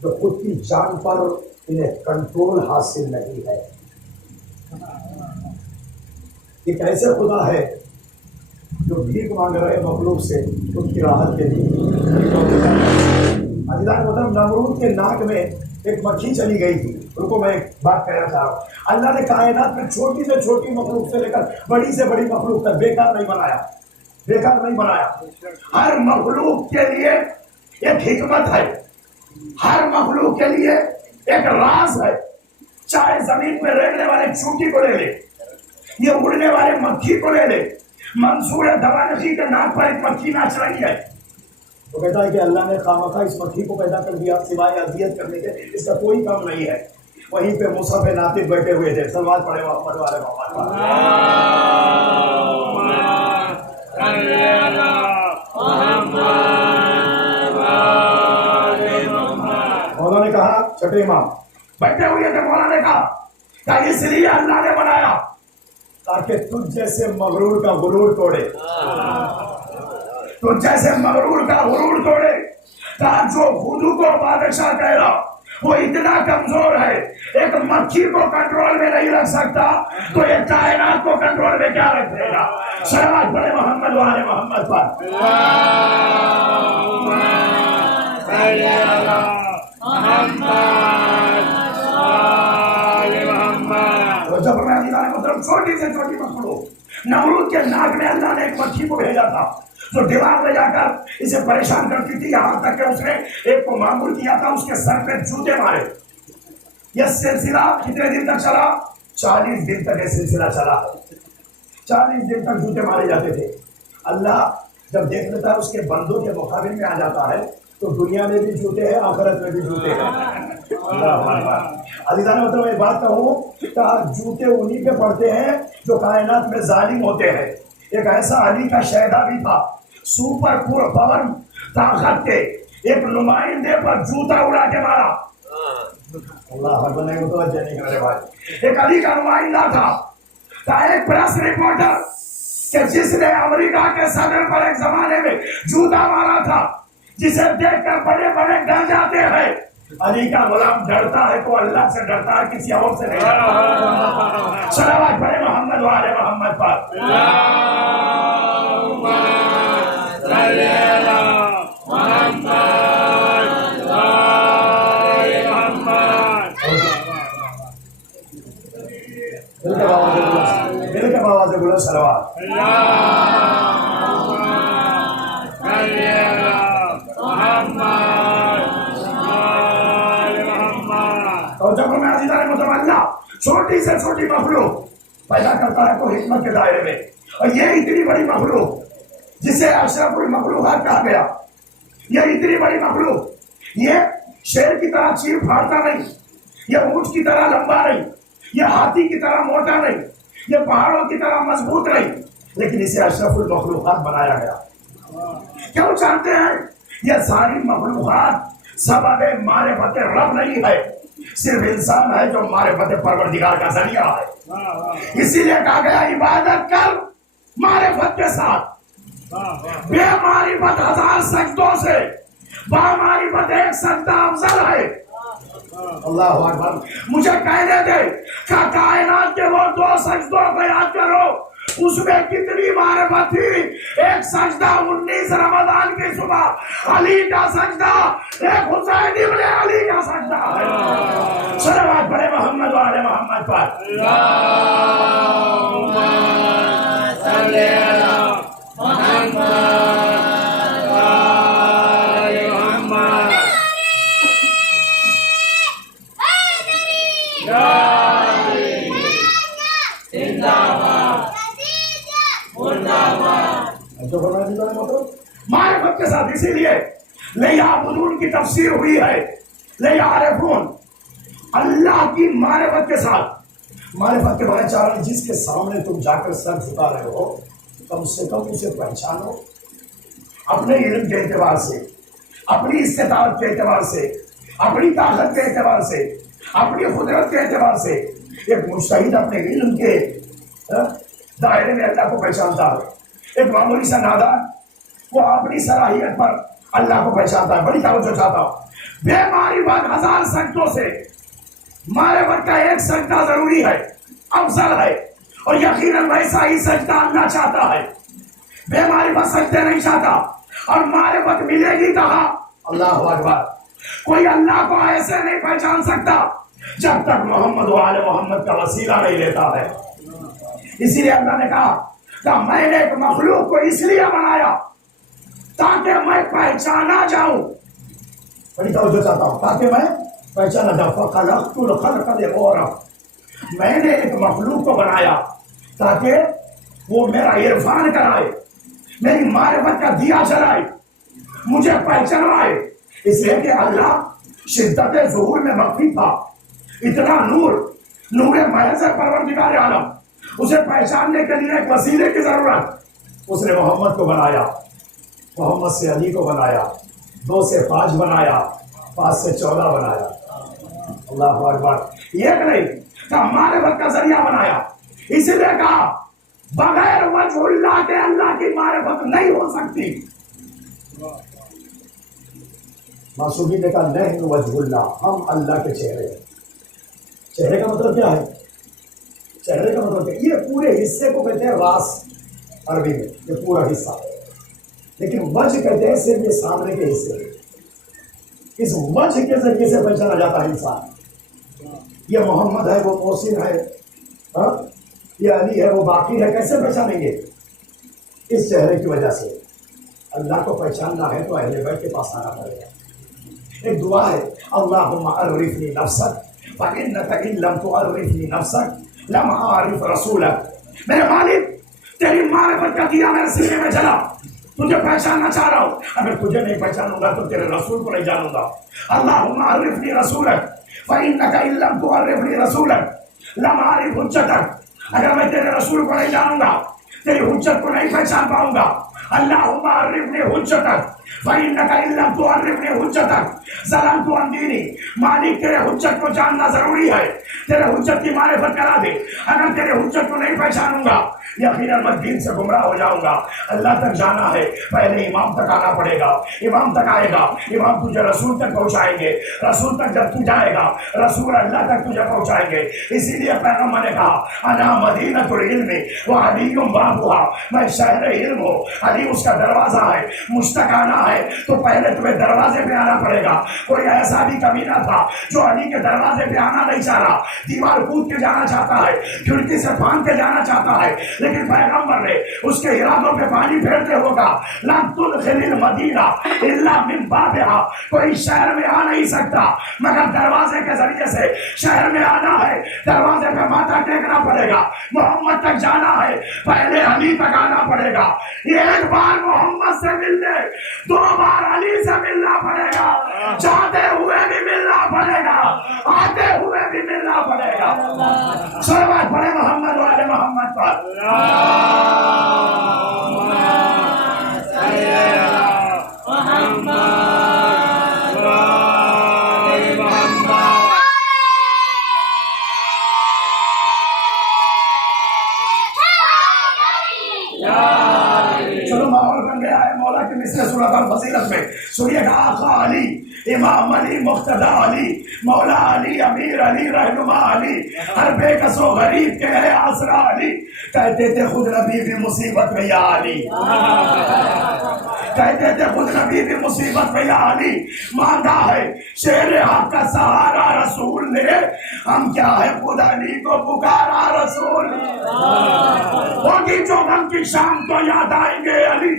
جو خود کی جان پر انہیں کنٹرول حاصل نہیں ہے. یہ کیسے خدا ہے جو بھیک مانگ رہے مخلوق سے خود کی راحت کے لیے. مطلب نمرود کے ناک میں ایک مکھی چلی گئی تھی. ان کو میں ایک بات کہنا چاہ رہا ہوں, اللہ نے کائنات میں چھوٹی سے چھوٹی مخلوق سے لے کر بڑی سے بڑی مخلوق تک بیکار نہیں بنایا, بیکار نہیں بنایا. ہر مخلوق کے لیے ایک حکمت ہے, ہر مخلوق کے لیے ایک راز ہے. چاہے زمین میں رہنے والے چونٹی کو لے لے, یہ اڑنے والے مکھی کو لے لے, منصور دوانشی کے نام پر ایک مکھی ناچ رہی ہے. وہ کہتا ہے کہ اللہ نے خامخواہ اس مکھی کو پیدا کر دیا سوائے اذیت کرنے کے, اس کا کوئی کام نہیں ہے. وہیں پہ مصحف ناطق بیٹھے ہوئے تھے, سلوات پڑھے محمد والے محمد. مولانا نے کہا, چھٹے امام بیٹھے ہوئے تھے, مولانا نے کہا کہ اس لیے اللہ نے بنایا تاکہ تجھ جیسے مغرور کا غرور توڑے, تجھ جیسے مغرور کا غرور توڑے. جو خود کو بادشاہ کہہ رہا, وہ اتنا کمزور ہے، ایک مکھی کو کنٹرول میں نہیں رکھ سکتا تو یہ کائنات کو کنٹرول میں کیا رکھے گا؟ صلوات پڑھے محمد والے محمد پر۔ جب میں اللہ نے مطلب چھوٹی سے چھوٹی مخلوق نمرود کے ناک میں اللہ نے ایک مکھی کو بھیجا تھا جو دیوار میں جا کر اسے پریشان کرتی تھی، یہاں تک کہ اس نے ایک کو معمول کیا تھا، اس کے سر پہ جوتے مارے۔ یہ سلسلہ کتنے دن تک چلا؟ 40 دن تک یہ سلسلہ چلا۔ 40 دن تک جوتے مارے جاتے تھے۔ اللہ جب دیکھ لیتا ہے اس کے بندوں کے مقابل میں آ جاتا ہے تو دنیا میں بھی جوتے ہیں، آخرت میں بھی جوتے ہیں۔ عزیزان مطلب میں بات کہوں کہ جوتے انہی پہ پڑتے ہیں جو کائنات میں ظالم ہوتے ہیں۔ ایک ایسا علی کا شہدا بھی تھا، سپر پاور طاقت کے ایک نمائندے پر جوتا اڑا کے مارا۔ اللہ اکبر، نہیں متوجہ نہیں کرے بھائی۔ ایک علی کا نمائندہ تھا، ایک پریس رپورٹر کہ جس نے امریکہ کے صدر پر ایک زمانے میں جوتا مارا تھا، جسے دیکھ کر بڑے بڑے ڈر جاتے ہیں۔ علی کا غلام ڈرتا ہے تو اللہ سے ڈرتا ہے، کسی اور سے نہیں ڈرتا۔ صلوات پڑھے محمد والے محمد پر۔ دل کے بابا سے بولو صلوات۔ اور جب ہمیں عزیزان متوجہ چھوٹی سے چھوٹی مخلوق پیدا کرتا ہے تو حکمت کے دائرے میں، اور یہ اتنی بڑی مخلوق جسے اشرف المخلوقات کہا گیا، یہ اتنی بڑی مخلوق، یہ شیر کی طرح چیر پھاڑتا نہیں، یہ اونٹ کی طرح لمبا نہیں، یہ ہاتھی کی طرح موٹا نہیں، یہ پہاڑوں کی طرح مضبوط نہیں، لیکن اسے اشرف المخلوقات بنایا گیا۔ کیوں چاہتے ہیں؟ یہ ساری مخلوقات سبب معرفت رب نہیں ہے، صرف انسان ہے جو معرفت پروردگار کا ذریعہ ہے۔ اسی لیے کہا گیا عبادت کر معرفت کے ساتھ، بے معرفت 1000 سجدوں سے با معرفت ایک سجدہ افضل ہے۔ اللہ اکبر، مجھے کہنے دے کہ کائنات کے وہ 2 سجدوں کو یاد کرو، اس میں کتنی معرفت تھی؟ ایک سجدہ 19 رمضان کی صبح علی کا سجدہ، ایک حسین ابن علی کا سجدہ ہے۔ صلوات پڑھے محمد والے محمد پر۔ اللہم صلی علی محمد معرفت کے ساتھ، اسی لیے لیعبدون کی تفسیر ہوئی ہے لیعرفون، اللہ کی معرفت کے ساتھ۔ معرفت کے بارے چاہ رہے جس کے سامنے تم جا کر سر جھکا رہے ہو، کم سے کم اسے پہچانو، اپنے علم کے اعتبار سے، اپنی استطاعت کے اعتبار سے، اپنی طاقت کے اعتبار سے، اپنی قدرت کے اعتبار سے۔ ایک مجتہد اپنے علم کے دائرے میں اللہ کو پہچانتا ہے، ایک معمولی سا نادان وہ اپنی صلاحیت پر اللہ کو پہچانتا ہے۔ بڑی توجہ چاہتا ہوں، بے معرفت 1000 سجدوں سے معرفت کا ایک سجدہ ضروری ہے، افضل ہے، اور یقیناً ویسا ہی سجدہ اللہ چاہتا ہے۔ بے معرفت سجدے نہیں چاہتا، اور معرفت ملے گی کہاں؟ اللہ اکبر۔ کوئی اللہ کو ایسے نہیں پہچان سکتا جب تک محمد و آل محمد کا وسیلہ نہیں لیتا ہے۔ اسی لیے اللہ نے کہا کہ میں نے ایک مخلوق کو اس لیے بنایا تاکہ میں پہچانا جاؤں۔ بڑی توجہ چاہتا ہوں، تاکہ میں پہچانا جاؤں۔ فَخَلَقْتُ الْخَلْقَ لِأَعْرِفَ، میں نے ایک مخلوق کو بنایا تاکہ وہ میرا عرفان کرائے، میری معرفت کا دیا جلائے، مجھے پہچانائے۔ اس لیے کہ اللہ شدت ظہور میں مخفی تھا، اتنا نور محض پروردگار عالم، اسے پہچاننے کے لیے ایک وسیلے کی ضرورت۔ اس نے محمد کو بنایا، محمد سے علی کو بنایا، 2 سے 5 بنایا، 5 سے 14 بنایا۔ اللہ اکبر۔ ایک نہیں کہ معرفت کا ذریعہ بنایا، اس لیے کہا بغیر وجہ اللہ کے اللہ کی معرفت نہیں ہو سکتی۔ معصومین نے کہا نحن وجہ اللہ، ہم اللہ کے چہرے ہیں۔ چہرے کا مطلب کیا ہے؟ چہرے کا مطلب کیا؟ یہ پورے حصے کو کہتے ہیں راس عربی میں، یہ پورا حصہ ہے، لیکن وجہ کہتے ہیں صرف یہ سامنے کے حصے۔ اس وجہ کے ذریعے سے پہچانا جاتا ہے انسان، یہ محمد ہے، وہ محسن ہے، ہاں یہ علی ہے، وہ باقی ہے۔ کیسے پہچانیں گے؟ اس چہرے کی وجہ سے۔ اللہ کو پہچاننا ہے تو اہل بیت کے پاس آنا پڑے گا۔ ایک دعا ہے، اللہم عرفنی نفسک فإنک ان لم تعرفنی نفسک لم اعرف رسولک۔ میرے مالک تیری معرفت کا دیا میرے سینے میں جلا، تجھے پہچاننا چاہ رہا ہوں، اگر تجھے نہیں پہچانوں گا تو تیرے رسول کو نہیں جانوں گا۔ اللہم عرفنی رسولک فإنک ان لم تعرفنی رسولک لم اعرف حجتک۔ اگر میں تیرے رسول کو نہیں جانوں گا، تیری حجت کو نہیں پہچان پاؤں گا۔ اللہم عرفنی حجتک فإنک ان لم تعرفنی حجتک ظلمت عن دینی۔ مالک تیرے حجت کو جاننا ضروری ہے، تیرے حجت کی معرفت کرا دے۔ اگر تیرے حجت کو نہیں پہچانوں گا یقیناً میں دین سے گمراہ ہو جاؤں گا۔ اللہ تک جانا ہے، پہلے امام تک آنا پڑے گا، امام تک آئے گا، امام تجھے رسول تک پہنچائیں گے، رسول تک جب تو جائے گا رسول اللہ تک تجھے پہنچائیں گے۔ اسی لیے پیغمبر نے کہا انا مدینۃ العلم وعلی بابھا، میں شہر علم ہوں، علی اس کا دروازہ ہے۔ مشتاق آنا ہے تو پہلے تمہیں دروازے پہ آنا پڑے گا۔ کوئی ایسا بھی کمینہ تھا جو علی کے دروازے پہ آنا نہیں چاہ رہا، دیوار کود کے جانا چاہتا ہے، کھڑکی سے پھاند کے جانا چاہتا ہے، لیکن پیغمبر نے اس کے ارادوں پہ پانی پھیرتے ہوگا لن تدخل المدینہ الا من بابھا، کوئی شہر میں آ نہیں سکتا مگر دروازے کے ذریعے سے۔ شہر میں آنا ہے دروازے پہ ماتھا ٹیکنا پڑے گا، محمد تک جانا ہے پہلے علی تک آنا پڑے گا۔ ایک بار محمد سے ملنے، دو بار علی سے ملنا پڑے گا، جاتے ہوئے بھی ملنا پڑے گا، آتے ہوئے بھی ملنا پڑے گا۔ صلوات پڑھے محمد والے محمد پر۔ چلو ماحول بن گیا ہے مولا کی مثل صورت اور فضیلت میں۔ سنیے گا آقا علی، امام علی، مقتدی علی، مولا علی، امیر علی، رہنما علی، ہر بے کس و غریب کے ہے آسرا علی۔ کہتے تھے خود نبی بھی مصیبت میں یا علی، کہتے تھے خود نبی بھی مصیبت میں یا علی۔ مانگا ہے شیر حق کا سہارا رسول نے، ہم کیا ہے خود علی کو پکارا رسول۔ ہوگی جو غم کی شام تو یاد آئیں گے علی،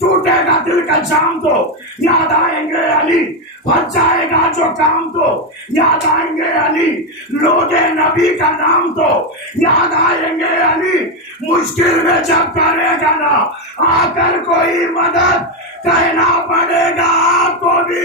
ٹوٹے گا دل کا جام تو یاد آئیں گے علی، بچ جائے گا جو کام تو یاد آئیں گے علی، لوگے نبی کا نام تو یاد آئیں گے علی۔ مشکل میں جب کرے گا نا آ کر کوئی مدد، کہنا پڑے گا آپ کو بھی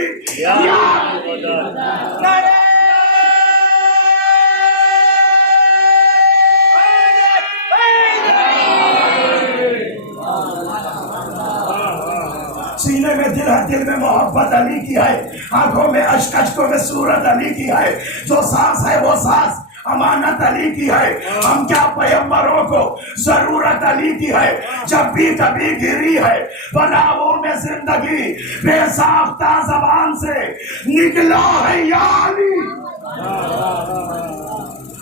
سینے میں دل ہے، دل میں محبت علی کی ہے، آنکھوں میں اشک، اشکوں میں صورت علی کی ہے، جو سانس ہے وہ سانس امانت علی کی ہے۔ ہم کیا پیغمبروں کو ضرورت علی کی ہے، جب بھی کبھی گری ہے بلاؤں میں زندگی، بے ساختہ زبان سے نکلا ہے یا علی۔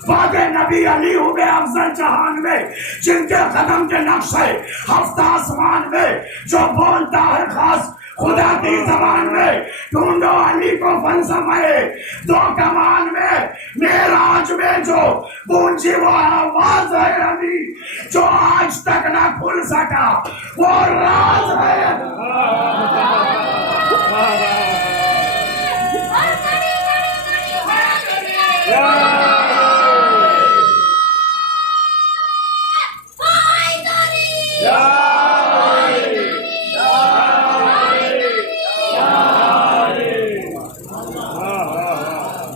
باد نبی علی ہوئے افضل جہان میں، جن کے قدم کے نقش ہے ہفتہ آسمان میں، جو بولتا ہے خاص خدا کی زبان میں۔ ڈھونڈو علی کو فلسفے دو کمان میں، معراج میں جو گونجی وہ آواز ہے علی، جو آج تک نہ کھل سکا وہ راز ہے۔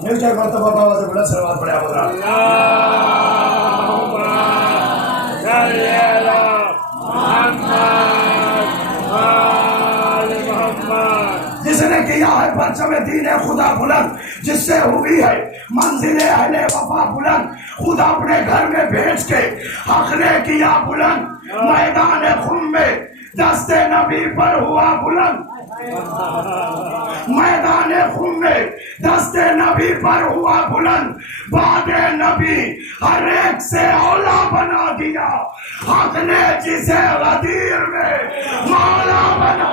مل جائے مرتبہ بابا سے بلند صلوات پڑھے حضرات۔ جس نے کیا ہے پرچم دین خدا بلند، جس سے ہوئی ہے منزل اہل وفا بلند، خدا اپنے گھر میں بھیج کے حق نے کیا بلند، میدان خم میں دست نبی پر ہوا بلند۔ میدان خون میں دست نبی پر ہوا بلند، بعد نبی ہر ایک سے اولا بنا دیا، حق نے جسے غدیر میں مولا بنا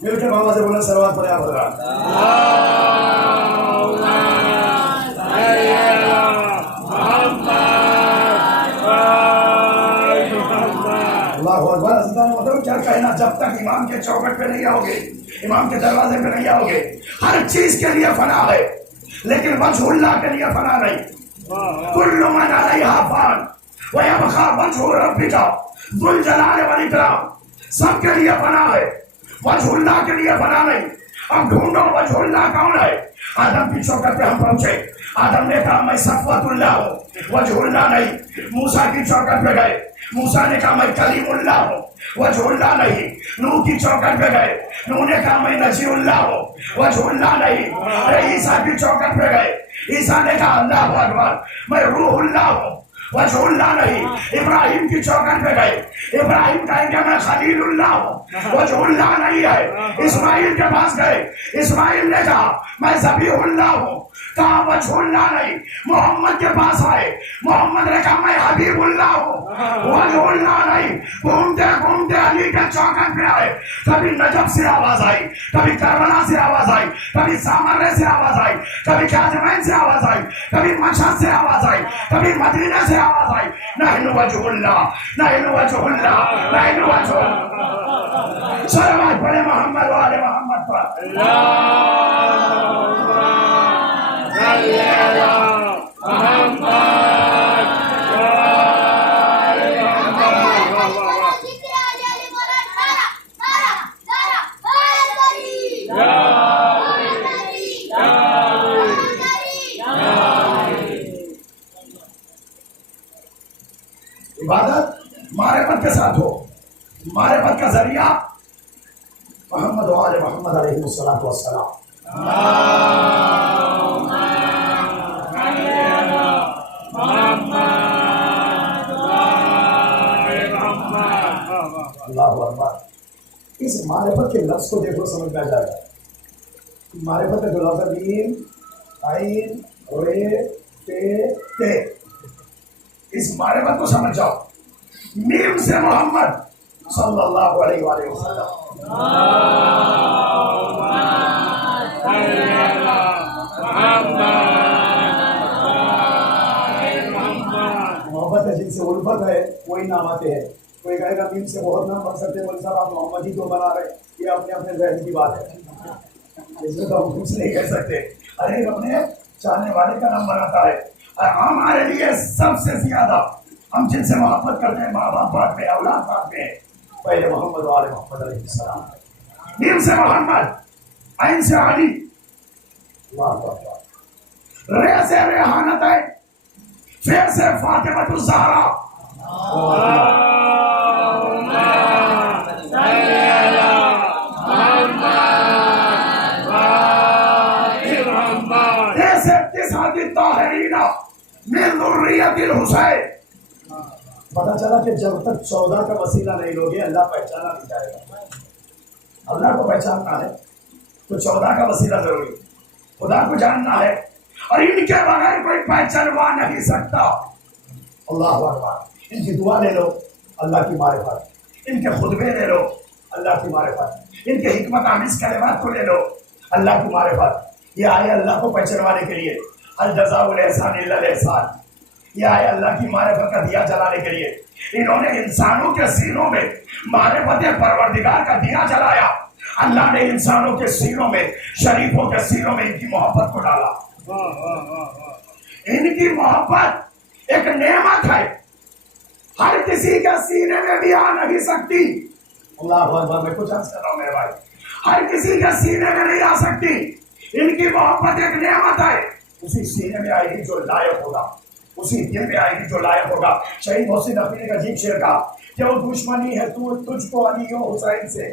مل کے بابا سے بولے سروات پڑے آپ حضرات۔ اللہ اکبر۔ مطلب کیا کہنا، جب تک امام کے چوکٹ پہ نہیں آؤ گے، امام کے دروازے پہ نہیں آؤ گے، ہر چیز کے لیے فنا ہے لیکن وجہ اللہ کے لیے فنا نہیں۔ کل من علیہا فان ویبقی وجہ ربک ذو الجلال والاکرام، سب کے لیے فنا ہے، وجہ اللہ کے لیے فنا نہیں۔ اب ڈھونڈو وجہ اللہ کون ہے؟ آدم کی چوکٹ پہ ہم پہنچے، آدم نے کہا میں صفوت اللہ ہوں، وجہ اللہ نہیں۔ موسیٰ کی چوکٹ پہ گئے، موسیٰ نے کہا میں کلیم اللہ ہوں، وجہ اللہ نہیں۔ نوح کی چوکٹ پہ گئے، نوح نے کہا میں نجی اللہ ہوں، وجہ اللہ نہیں۔ ارے عیسیٰ کی چوکٹ پہ گئے، عیسیٰ نے کہا اللہ اکبر میں روح اللہ ہوں، وجہ اللہ نہیں۔ ابراہیم کی چوکٹ پہ گئے، ابراہیم کہیں گے میں خلیل اللہ ہوں، وجہ اللہ نہیں ہے۔ اسماعیل کے پاس گئے، اسماعیل نے کہا میں ذبیح اللہ ہوں، کہا وجہ اللہ نہیں۔ محمد کے پاس آئے، محمد نے کہا میں حبیب اللہ ہوں، وجہ اللہ نہیں۔ گھومتے گھومتے علی کے چوکٹ پہ آئے، کبھی نجف سے آواز آئی، کبھی کربلا سے آواز آئی، کبھی سامرے سے آواز آئی، کبھی کاظمین سے آواز آئی، کبھی مشہد سے آواز آئی، کبھی مدینہ سے آواز آئی، نحن وجہ اللہ، نحن وجہ اللہ، نحن وجہ اللہ۔ صلوات پڑھے محمد و آل محمد پر۔ عبادت معرفت کے ساتھ ہو، معرفت کا ذریعہ محمد و آل محمد علیہ الصلوۃ والسلام۔ اللہ اکبر۔ اس معرفت کے لفظ کو دیکھو، سمجھ میں آ جائے گا۔ معرفت کا جو لفظ ہے میم عین رے تے، اس معرفت کو سمجھ جاؤ۔ میم سے محمد صلی اللہ علیہ وآلہ وسلم، محبت ہے جن سے الفت ہے وہی نام آتے ہیں۔ کوئی کہے گا میم سے بہت نام بن سکتے ہیں، بولے صاحب آپ محمد ہی تو بنا رہے، یہ اپنے اپنے ذہن کی بات ہے، اس میں تو ہم کچھ نہیں کہہ سکتے۔ ہر ایک اپنے چاہنے والے کا نام بناتا ہے، اور ہمارے لیے سب سے زیادہ ہم جن سے محبت کرتے ہیں، ماں باپ بعد میں، اولاد بعد میں، پہلے محمد و آل محمد علیہ السلام۔ میم سے محمد، عین سے علی، اللہ اکبر، رے سے ریحانت ہے، فے سے فاطمہ الزہرا، ایسے تسعۃ الطاہرین من ذریۃ الحسین۔ پتہ چلا کہ جب تک 14 کا وسیلہ نہیں لوگے اللہ پہچانا نہیں جائے گا۔ اللہ کو پہچاننا ہے تو 14 کا وسیلہ ضروری، خدا کو جاننا ہے، اور ان کے بغیر کوئی پہچانوا نہیں سکتا۔ اللہ اکبر۔ ان کی دعا لے لو، اللہ کی معرفت، ان کے خطبے لے لو، اللہ کی معرفت، ان کے حکمت آمیز کلمات کو لے لو، اللہ کی معرفت۔ یہ آئے اللہ کو پہچانوانے کے لیے، الجزاء الاحسان الا الاحسان، یہ آئے اللہ کی معرفت کا دیا جلانے کے لیے۔ انہوں نے انسانوں کے سینوں میں معرفت پروردگار کا دیا جلایا، اللہ نے انسانوں کے سینوں میں، شریفوں کے سینوں میں ان کی محبت کو ڈالا۔ ان کی محبت ایک نعمت ہے، ہر کسی کے سینے میں بھی آ نہیں سکتی۔ اللہ اکبر۔ میں کچھ عرض کر رہا ہوں میرے بھائی، ہر کسی کے سینے میں نہیں آ سکتی۔ ان کی محبت ایک نعمت ہے، اسی سینے میں آئے گی جو لائق ہوگا، اسی دل میں آئے گی جو لائق ہوگا۔ شہید محسن نقوی نے ایک عجیب شعر کہا کہ وہ دشمنی ہے تو تجھ کو علی و حسین سے،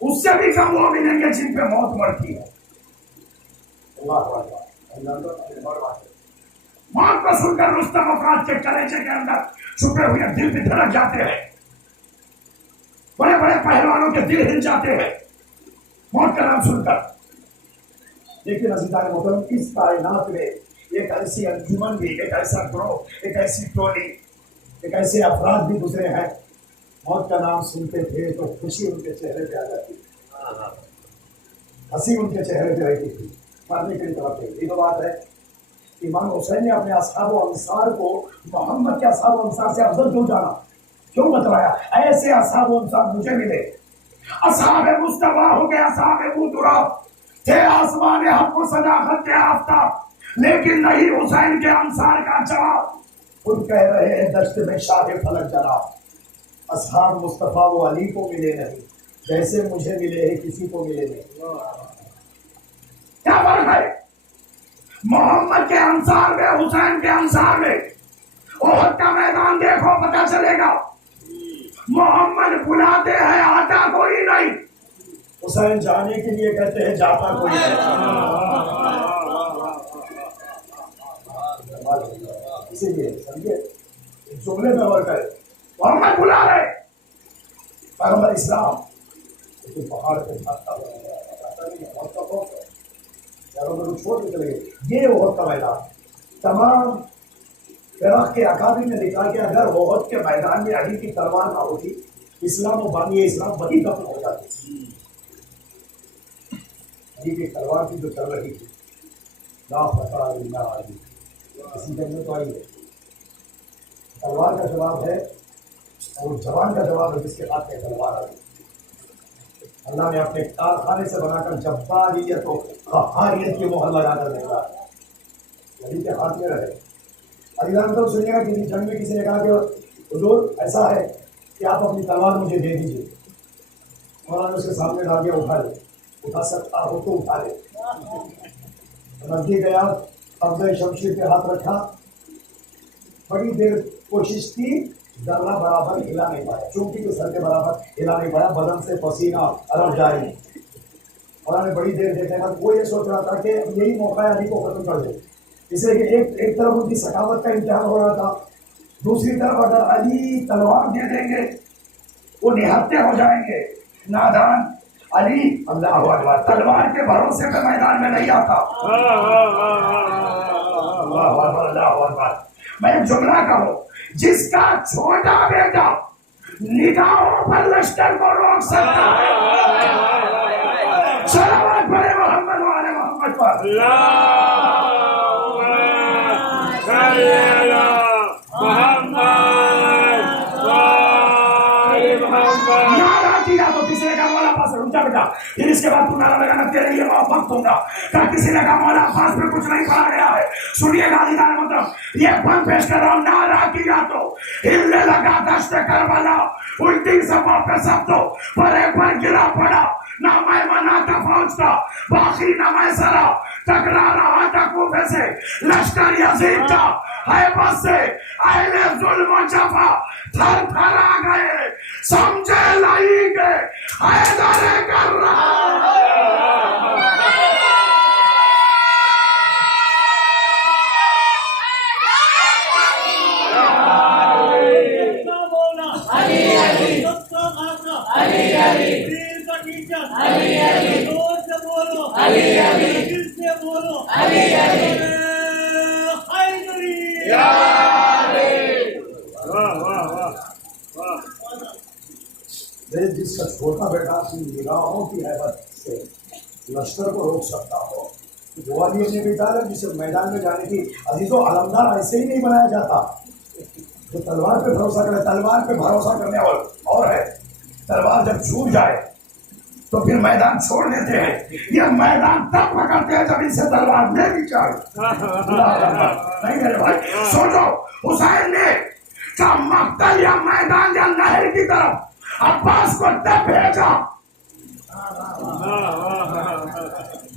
اس سے بھی کم وہ ملیں گے جن پہ موت مرتی ہے. موت کو سن کر رستم افراد کے کلیجے کے اندر چھپے ہوئے دل بھی دھڑک جاتے ہیں. بڑے بڑے پہلوانوں کے دل ہل جاتے ہیں موت کا نام سن کر. لیکن عزیزان محترم اس کائنات میں ایک ایسی انجمن بھی، ایک ایسا گروہ، ایک ایسی ٹولی، ایک ایسے افراد بھی گزرے ہیں موت کا نام سنتے تھے تو خوشی ان کے چہرے پہ آ جاتی تھی، ہنسی ان کے چہرے پہ رہتی تھی، مرنے کے لیے طرف. یہ تو بات ہے امام حسین نے اپنے اصحاب و انصار کو محمد کے اصحاب و انصار سے افضل کیوں جانا، کیوں بتلایا؟ ایسے اصحاب و انصار مجھے ملے. اصحاب مصطفیٰ ہو گئے، اصحاب بودرا تھے آسمان حق و صداقت کے آفتاب، لیکن نہیں حسین کے انصار کا جواب. خود کہہ رہے ہیں دشت میں شاہ فلک جلا. اصحاب مصطفیٰ وہ علی کو ملے نہیں جیسے مجھے ملے ہیں کسی کو ملے نہیں. کیا فرق ہے محمد کے انصار میں، حسین کے انصار میں؟ احد کا میدان دیکھو پتہ چلے گا. محمد بلاتے ہیں آتا کوئی نہیں، حسین جانے کے لیے کہتے ہیں جاتا کوئی نہیں. اسی لیے سمجھے جملے میں غور کرے، محمد بلا رہے پیغمبر اسلام لیکن پہاڑ پہ بھاگتا ہوا چھوڑ کے چلے گئے. یہ احد کا میدان. تمام فراق کے اکابر نے لکھا کہ اگر احد کے میدان میں علی کی تلوار نہ ہوتی اسلام و بانی اسلام وہی دفن ہو جاتی. علی کی تلوار کی جو چل رہی تھی لا فتح الا علی، اسی جنگ میں تو آئی ہے. تلوار کا جواب ہے اور جوان کا جواب ہے جس کے ہاتھ میں تلوار آئی. اللہ نے اپنے کارخانے سے بنا کر جباریت و قہاریت کی مہر لگا کر نکلا علی کے ہاتھ میں رہے. علیان تو سنیے گا کسی جنگ میں کسی نے کہا کہ حضور ایسا ہے کہ آپ اپنی تلوار مجھے دے دیجیے. مولانا نے اس کے سامنے ڈال دیا، اٹھا لے، اٹھا سکتا ہو تو اٹھا لے. نزدیک گیا، قبضہ شمشیر پہ ہاتھ رکھا، بڑی دیر کوشش کی، ذرہ برابر ہلا نہیں پایا، چونٹی کے سر کے برابر ہلا نہیں پایا، بدن سے پسینہ عرق جاری. مولانا نے بڑی دیر دیکھنے بعد وہ یہ سوچ رہا تھا کہ یہی موقع ہے علی کو ختم کر دے، اس لیے کہ ایک طرف ان کی سخاوت کا امتحان ہو رہا تھا، دوسری طرف اگر علی تلوار دے دیں گے وہ نہتے ہو جائیں گے. نادان علی اللہ اکبر تلوار کے بھروسے پہ میدان میں نہیں آتا. اللہ اکبر اللہ اکبر. میں ایک جملہ کہوں، جس کا چھوٹا بیٹا نگاہوں پر لشکر کو روک سکتا ہے، صلوات پڑھے محمد والے محمد پر. نعرہ دیا تو کسی نے کہا مولا عباس رک جا بیٹا، پھر اس کے بعد تو نعرہ لگانا تیرے لیے وقت دوں گا. کسی نے کہا مولا عباس میں کچھ نہیں پڑھا گیا ہے. سنیے گا عزیزان محترم، یہ بند پیش کر رہا ہوں. نعرہ کیا تو ہلنے لگا دشت کربلا، الٹی سفا پہ سب تو پر ایک بار گرا پڑا. نہ میں منا تھا فوج کا باقی نہ میں سرا، ٹکرا رہا تھا کوفے سے لشکر یزید کا. ہے بس سے اہل ظلم و جفا تھر تھر آ گئے، سمجھے لائی کے حیدر کر رہا. جس کا چھوٹا بیٹا اپنی نگاہوں کی حیبت سے لشکر کو روک سکتا ہو، گوالیئر نے بھی ڈالا جسے میدان میں جانے کی. عزیزو علمدار ایسے ہی نہیں بنایا جاتا جو تلوار پہ بھروسہ کرے. تلوار پہ بھروسہ کرنے اور ہے، تلوار جب چھوٹ جائے تو پھر میدان چھوڑ دیتے ہیں. یہ میدان تب پکڑتے ہیں جب ان سے تلوار لے بھی جائے. نہیں میرے بھائی سوچو، حسین نے کیا مقتل یا میدان یا نہر کی طرف عباس کو تب بھیجا،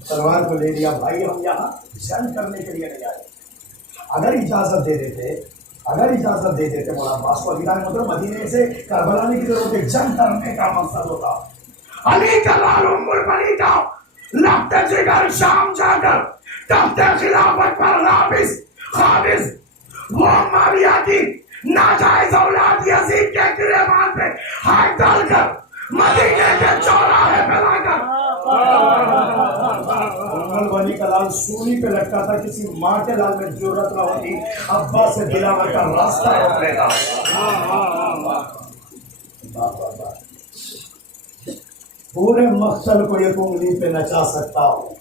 تلوار کو لے لیا. بھائی ہم یہاں جنگ کرنے کے لیے نہیں آئے. اگر اجازت دے دیتے مولانا عباس کو، مطلب مدینے سے کربلا کی ضرورت ہے، جنگ کرنے کا مقصد ہوتا. علی کا لال ام البنی کا لخت جگر شام جا کر تخت خلافت پر قابض وہ معاویہ کی ناجائز اولاد یزید کے گریبان پہ ہاتھ ڈال کر مدینے کے چوراہے پہ لا کر البنی کا لال سولی پہ لگتا تھا، کسی ماں کے لال میں جرت نہ ہوتی ابا سے دلاور کا راستہ روک لے گا۔ پورے مقصد کو ایک انگلی پہ نچا سکتا ہوں،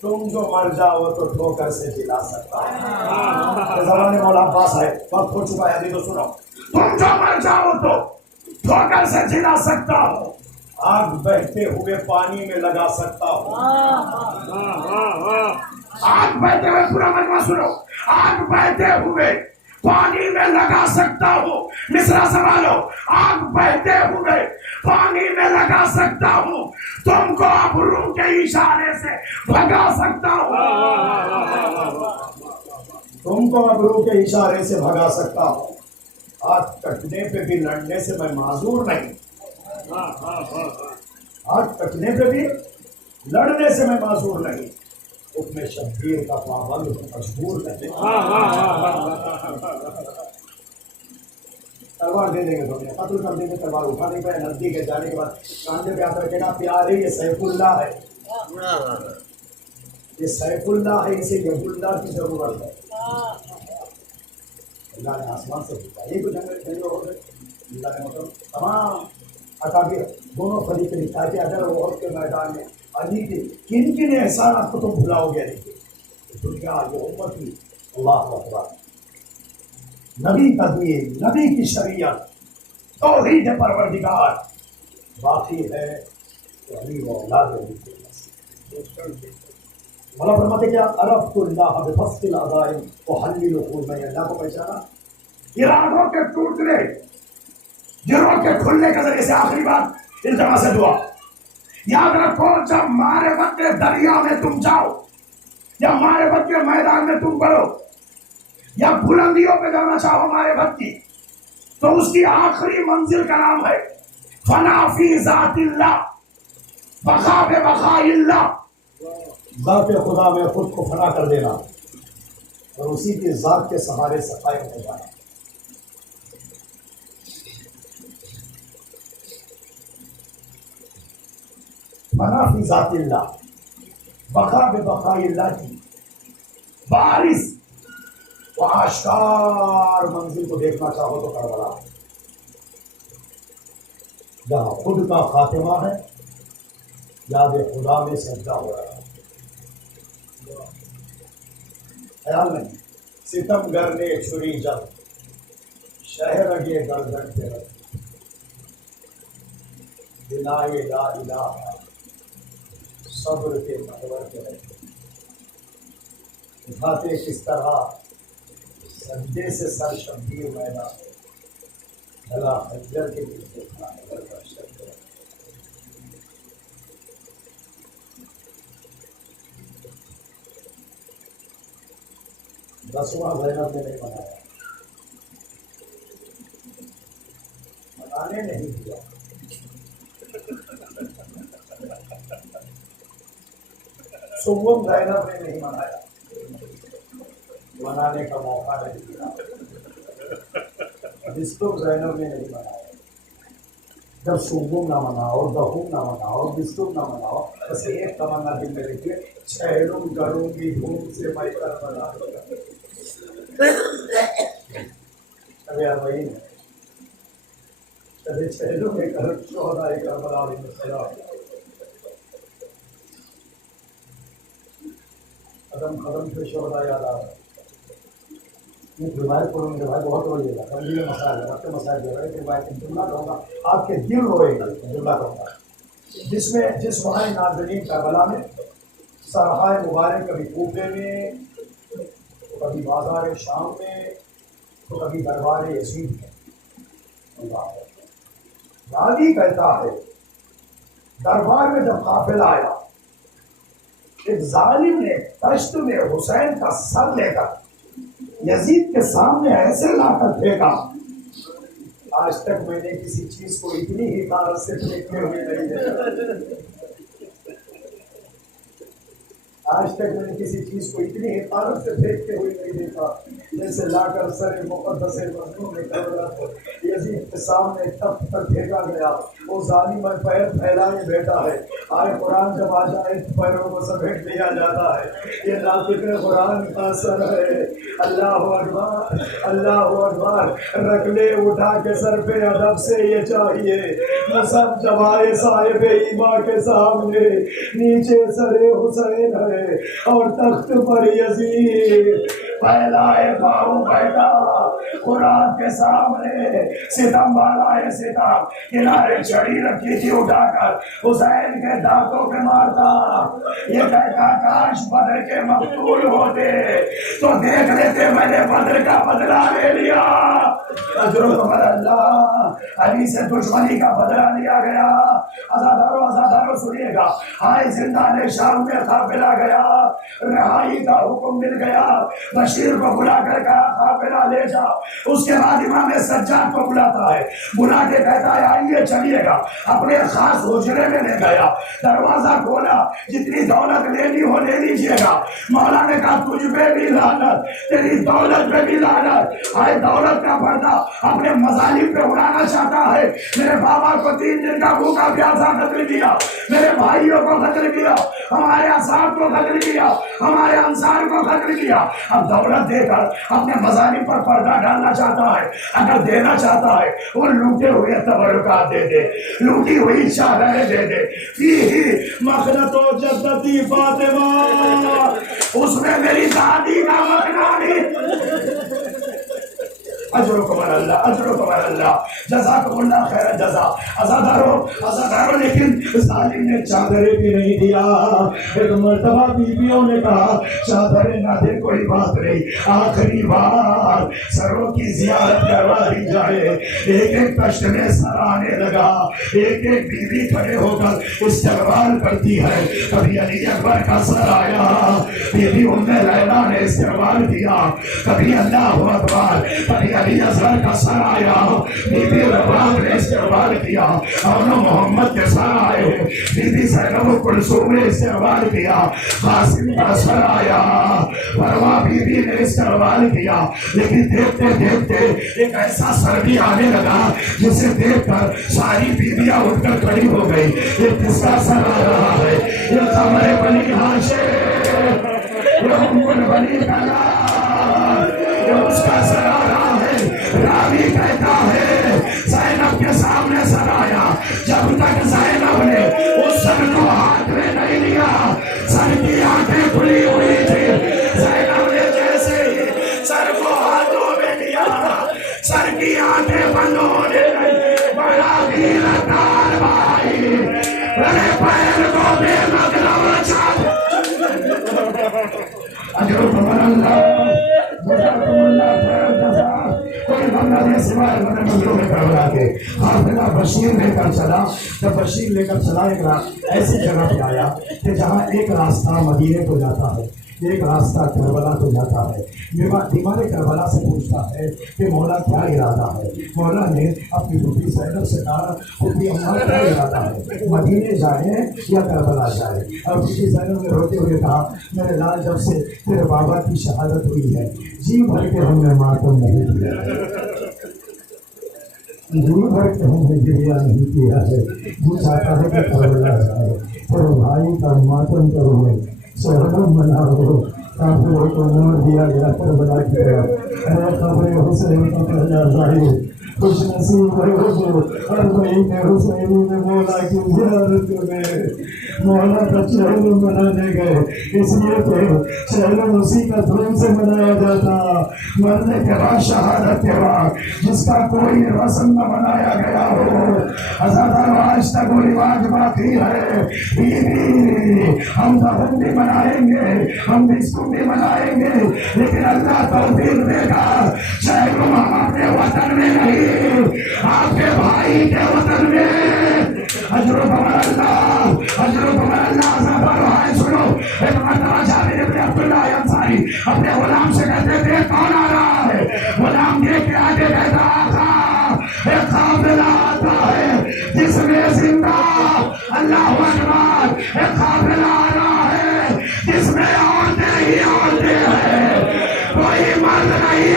تم جو مر جاؤ تو ٹھوکر سے جلا سکتا ہوں۔ زمانے مولا عباس ہے، وقت ہو چکا ہے، ابھی تو سنو۔ تم جو مر جاؤ تو ٹھوکر سے جلا سکتا ہوں، آگ بہتے ہوئے پانی میں لگا سکتا ہوں۔ آگ بہتے ہوئے، پورا مجمع سنو، آگ بہتے ہوئے پانی میں لگا سکتا ہوں۔ مصرع سنبھالو، آگ بہتے ہوئے پانی میں لگا سکتا ہوں، تم کو ابرو کے اشارے سے بھگا سکتا ہوں، تم کو ابرو کے اشارے سے بھگا سکتا ہوں۔ ہاتھ کٹنے پہ بھی لڑنے سے میں معذور نہیں، ہاتھ کٹنے پہ بھی لڑنے سے میں معذور نہیں، حکم شبیر کا پابند ہوں، مجبور نہیں۔ تلوار دے دیں گے تمہیں، قتل کر دیں گے، تلوار اٹھا نہیں پائے، نزدیک ہے، جانے کے بعد کاندھے پہ ہاتھ رکھے گا، پیارے یہ سیف اللہ ہے، یہ سیف اللہ ہے، اسے یب اللہ کی ضرورت ہے۔ اللہ نے آسمان سے پوچھا، یہ کچھ جنگل ہو گئے، اللہ نے مطلب تمام اکابر دونوں فریق لکھا کہ اگر عہد کے میدان میں علی کے کن کن احسانات کو تم بھلاؤ گے نہیں، دنیا یہ امتی، اللہ اکبر، نبی کا دین، نبی کی شریعت، توحید پروردگار باقی ہے کہ علی و اولاد علی کے مولا فرماتے کیا عرفت اللہ بفصل العزائم وحلل العقول، میں اللہ کو پہچانا ارادوں کے ٹوٹنے، دلوں کے کھلنے کے ذریعے سے۔ آخری بات التما سے دعا یاد رکھو، جب معرفت کے دریا میں تم جاؤ یا معرفت کے میدان میں تم بڑھو یا بلندیوں پہ جانا چاہو معرفت کی، تو اس کی آخری منزل کا نام ہے فنا فی ذات اللہ، بقا بے بقاء اللہ، ذات خدا میں خود کو فنا کر دینا اور اسی کی ذات کے سہارے سے قائم ہو جانا۔ فنا فی ذات اللہ، بقا بے بقاء اللہ کی بارش و آشکار منزل کو دیکھنا چاہو تو کربلا، جہاں خود کا خاتمہ ہے، یاد خدا میں سجدہ ہو رہا ہے۔ خیال نہیں، ستم گر نے چھری جب شہر اگے گردن پہ رکھ، بنائے لا الہ صبر کے محور پہ رکھ، اٹھاتے کس طرح سجدے سے سر شبیر میدان بھلا خنجر کے پیچھے کھڑا ہے، گردن شبیر۔ دسواں زینب نے نہیں بنایا، بنانے نہیں دیا، سوم زینب نے نہیں بنایا، بنانے کا موقع نہیں دیا، بستم زینب نے نہیں بنایا۔ جب سوم نہ مناؤ، دہم نہ مناؤ، بستم نہ مناؤ، بس ایک تمنا دل میں رکھیے، چھیلم کروں گی دھوم سے میں کر بنا دوں گا۔ ابھی اربعین ہے، کبھی چھیلم میں کر شہدائے کربلا علیہ السلام، قدم سے شہداء یاد آ رہا ہے۔ روایت پڑھوں گے بھائی، بہت روئیے گا، تنظیم مسائل ہے، وقت مسائل دے رہا ہے، روایت جملہ کہوں گا، آپ کے دل روئے گا، جملہ کہوں گا، جس وہاں ناظرین کربلا میں سرحائے مبارک کبھی کوفے میں، تو کبھی بازار شام میں، تو کبھی دربار یزید میں۔ اللہ راوی کہتا ہے دربار میں جب قافلہ آیا، ایک ظالم نے دشت میں حسین کا سر لے کر یزید کے سامنے ایسے لا کر پھینکا، آج تک میں نے کسی چیز کو اتنی حفاظت سے پھینکتے ہوئے نہیں دیکھا، آج تک میں نے کسی چیز کو اتنی حفاظت سے پھینکتے ہوئے نہیں دیکھا جیسے لا کر سر مقدس مظلوم میں یزید کے سامنے تخت پر پھینکا گیا، وہ ظالم پیر پھیلائے بیٹھا ہے۔ آئے قرآن جب آ جائے پیروں کو سمیٹ لیا جاتا ہے، یہ ناطق قرآن کا اثر ہے۔ اللہ اکبر، اللہ اکبر، رکھ لے اٹھا کے سر پہ ادب سے یہ چاہیے، نصب جمائے صاحب ایمان کے سامنے، نیچے سر حسین ہے اور تخت پر یزید، پھیلائے پاؤں بیٹھا قرآن کے سامنے، ستم والا ہے ستم، کنارے چھڑی رکھی تھی اٹھا کر حسین کے دانتوں پہ مارتا، یہ کہتا کاش بدر کے مقتول ہوتے تو دیکھ لیتے میں نے بدر کا بدلہ لے لیا۔ اجر و ثواب اللہ، علی سے دشمنی کا بدلہ لیا گیا۔ آزاداروں سنیے گا، آئے زندان شام میں قافلہ گیا، رہائی کا حکم مل گیا، بشیر کو بلا کر کہا قافلہ لے جا، اس کے بعد امام سجاد کو بلاتا ہے، بلا کے کہتا ہے آئیے چلیے گا، اپنے خاص حجرے میں لے گیا، دروازہ کھولا، جتنی دولت لینی ہو لے لیجیے گا۔ مولا نے کہا تجھ پہ بھی لعنت، تیری دولت پہ بھی لعنت۔ آئے دولت کا پردہ اپنے مظالم پہ اڑانا چاہتا ہے، میرے بابا کو 3 دن کا بھوکا پیاسا قتل کیا، میرے بھائیوں کو قتل کیا، ہمارے اصحاب کو قتل کیا، ہمارے انصار کو قتل کیا، اب دولت دے کر اپنے مظالم پر پردہ ڈالنا چاہتا ہے۔ اگر دینا چاہتا ہے وہ لوٹے ہوئے تبرکات دے دے، لوٹی ہوئی چادریں دے دے، فیہ مخنۃ و جدتی فاطمہ، اس میں میری دادی کا مخنا بھی۔ اجرکم اللہ، اجرکم اللہ، جزاکم اللہ خیر الجزا۔ آزاداروں لیکن ظالم نے چادریں بھی نہیں دیا۔ ایک مرتبہ بیویوں نے کہا چادریں نہ دے کوئی بات نہیں، آخری بار سروں کی زیارت کروا دی جائے۔ ایک ایک کشت میں سر آنے لگا، ایک ایک بیوی کھڑے ہو کر استقبال کرتی ہے۔ کبھی علی اکبر کا سر آیا، بیوی ام لیلا نے استقبال کیا، کبھی اللہ اکبر، کبھی علی اصغر کا سر آیا، بی بی رباب نے استقبال کیا، اور محمد کے سر آئے، بی بی زینب کلثوم نے استقبال کیا، قاسم کا سر آیا، پروا بی بی نے استقبال کیا۔ لیکن دیکھتے دیکھتے ایک ایسا سر بھی آنے لگا جسے دیکھ کر ساری بیویاں اٹھ کر کھڑی ہو گئی۔ یہ کس کا سر آ رہا ہے؟ یہ قمر بنی ہاشم، یہ ام بنی کلاب، یہ اس کا سر آ رہا ہے۔ راوی کہتا ہے زینب کے سامنے سر آیا، جب تک زینب نے اس سر کو ہاتھ میں نہیں لیا، سر کی آنکھیں کھلی ہوئی تھی۔ زینب نے جیسے ہی سر کو ہاتھوں میں لیا، سر کی آنکھیں بند ہونے لگی۔ بڑا بھی لگار بھائی، میرے پیر کو بے مطلب چھاپ۔ اجرکم اللہ، جزاکم اللہ خیر الجزا۔ کوئی بندہ نے سوائے بنے مندروں میں کروا کے حافظہ بشیر لے کر چلا۔ جب بشیر لے کر چلا ایک ایسی جگہ پہ آیا کہ جہاں ایک راستہ مدینے کو جاتا ہے، ایک راستہ کربلا کو جاتا ہے۔ بیمار کربلا سے پوچھتا ہے کہ مولا کیا ارادہ ہے؟ مولا نے اپنی بیٹی زینب سے کہا کہ اماں کیا ارادہ ہے، مدینے جائیں یا کربلا جائیں؟ اور بیٹی زینب نے روتے ہوئے کہا میرے لال جب سے تیرے بابا کی شہادت ہوئی ہے جی بھر کے ہم نے ماتم نہیں کیا، جی بھر کے ہم نے گریا نہیں کیا ہے، وہ چاہتا ہے کہ کربلا جائے، تیرے بھائی کا ماتم کرو، سہرم مناؤ، کافروں کو نور دیا گیا کربلا کی طرف۔ اے قبر حسین کا پہلا ظاہر، خوش نصیب ہو جو ہر مہینے حسینی میں مولا کی زیارت میں مولا کا چہل منانے گئے، اس لیے کہ چہل اسی کا دھوم سے منایا جاتا، مرنے کے بعد شہادت کے بعد جس کا کوئی رسم نہ منایا گیا ہو۔ آزادار آج تک وہ رواج باقی ہے، ہم دفن بھی منائیں گے، ہم ڈسکو بھی منائیں گے، لیکن اللہ توفیق دے گا چہل ہم اپنے وطن میں نہیں، آپ کے بھائی کے وطن میں۔ اجرکم اللہ، اجرکم اللہ۔ زبر بھائی سنو، ایک مرتبہ جابر بن عبداللہ انصاری اپنے غلام سے کہتے تھے کون آ رہا ہے؟ غلام دیکھ کے آگے کہتا آقا ایک قافلہ آتا ہے جس میں زندہ اللہ اکبر ایک قافلہ آ رہا ہے جس میں عورتیں ہی عورتیں ہیں کوئی مرد نہیں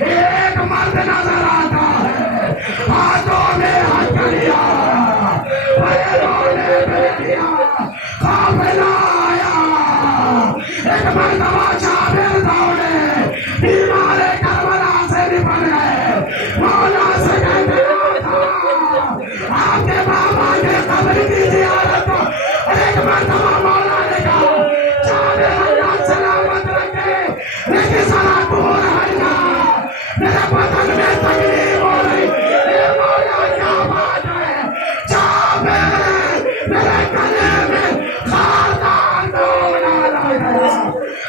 ایک مرد نظر آتا ہے ہاتھوں میں ہتھیلیاں پیروں میں بیڑیاں قافلہ آیا ایک مرتبہ جابر دوڑے بیمار کربلا سے نپٹ گئے مولا سے کہتے آپ کے بابا کے قبر کی زیارت ایک مرتبہ مولا نے کہا جابر اللہ سلامت رکھے لیکن ذرا دور ہٹ جا میرے بدن میں تکلیف ہو رہی اے مولا کیا بات ہے جابر میرے گلے میں خاردار دوڑا لگ گیا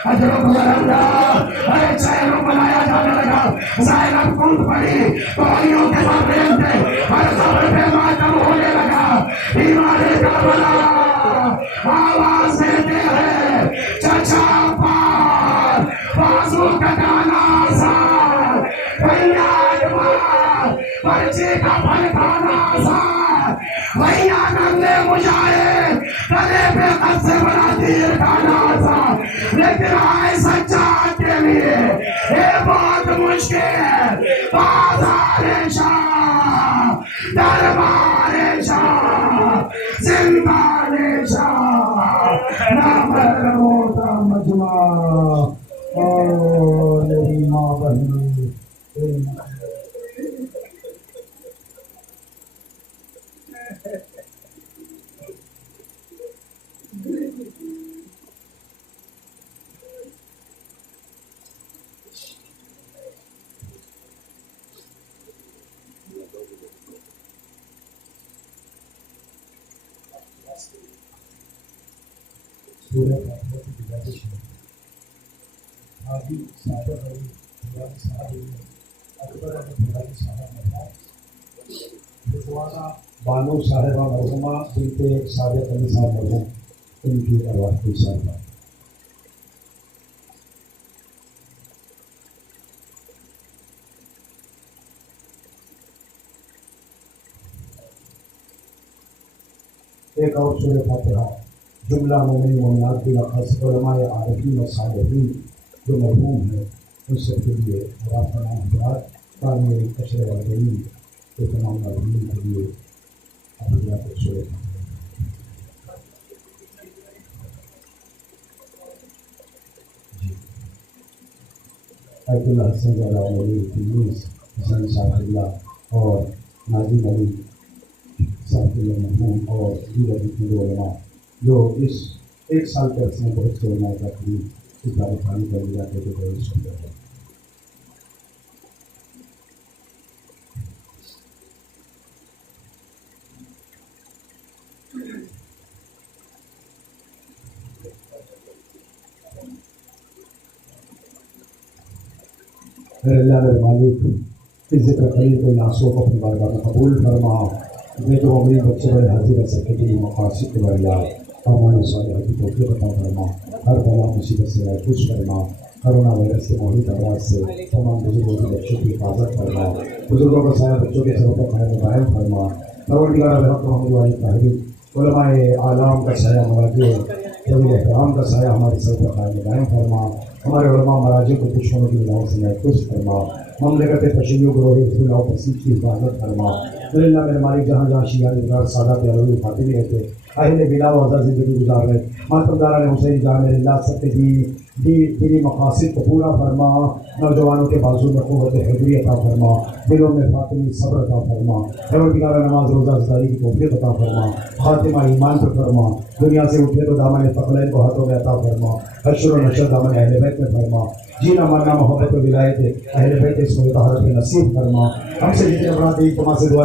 اجرب اللہ اے چہروں بنایا جانے لگا زینب کود پڑی کوڑیوں کے مابین تھے ہر خبر پہ ماتم ہونے لگا بیمار کربلا آواز دیتے ہیں چچا پار بازو کٹانا آسان فریاد مار پرچے کا پلٹانا آسان بھیا نملے مجاہد گلے پہ قد سے بنا تیر ڈانا آسان لیکن آئے سجاد کے لیے یہ بہت مشکل ہے بازار شاہ دربار شاہ زندان شاہ نامر موتا مجمع اور میری ماں بہنی سورہ فاتحہ کی گزارش ہے حاجی صادق علی بھیانی صاحب اکبر علی بھیانی صاحب مرحوم رضوانہ بانو صاحبہ مرحومہ بنت صادق علی صاحب مرحوم ان کی ارواح کی صاحبہ ایک اور سورہ فاتحہ جملہ مومن مومنات بالاخص علماء عارفین و صالحین جو مرحوم ہیں ان سب کے لیے رافعہ حضرات کامل کشر والدین کے تمام مرحومین کے لیے حضرات سورہ آیت اللہ حسن زیادہ علی تنیس حسن صاحب اللہ اور ناظم علی صاحب اللہ مرحوم اور دیگر جتنے علماء جو اس ایک سال کے عرصے میں بہت سے علماء کا قریب اس دار خانی کا ملا کے بہت سنتے ہیں اے اللہ میرے مالک اس ذکر قریب کو ناسوں کو اپنی بارگاہ میں قبول فرما میں تو امید بچے بڑے حاضر رہ سکے کہ مقاصد کے بارے ہمارے صالحہ کی توفیق عطا فرما ہر بلا مصیبت سے محفوظ فرما کرونا وائرس کے محیط امراض سے تمام بزرگوں کے بچوں کی حفاظت فرما بزرگوں کا سایہ بچوں کے سروں پر قائم دائم فرما پروردگار رحمت محمد والی طاہری علماء اعلام کا سایہ مواجہ طویل احترام کا سایہ ہمارے سر پر قائم دائم فرما ہمارے علماء مراجع کو دشمنوں کی بلاؤں سے محفوظ فرما مملکت تشیع گروہ حزب اللہ و تسیب کی حفاظت فرما اللہ میرے مالک جہاں جہاں شیعہ ادار سادات علوی فاطمی رہتے اہل بلا و آزاد زندگی گزار رہے ماتم داران حسین جان اللہ سب کے دینی مقاصد کو پورا فرما نوجوانوں کے بازو میں قوت حیدری عطا فرما دلوں میں فاطمی صبر عطا فرما پروردگار نماز روزہ زداری کی توفیق عطا فرما خاتمہ ایمان پر فرما دنیا سے اٹھے تو دامن ثقلین کو ہاتھوں میں عطا فرما حشر و نشر دامن اہل بیت میں فرما جینا مرنا محبت و ولایت اہل بیت اس میں طہارت نصیب فرما ہم سے جتنے افراد تمہاں سے دعا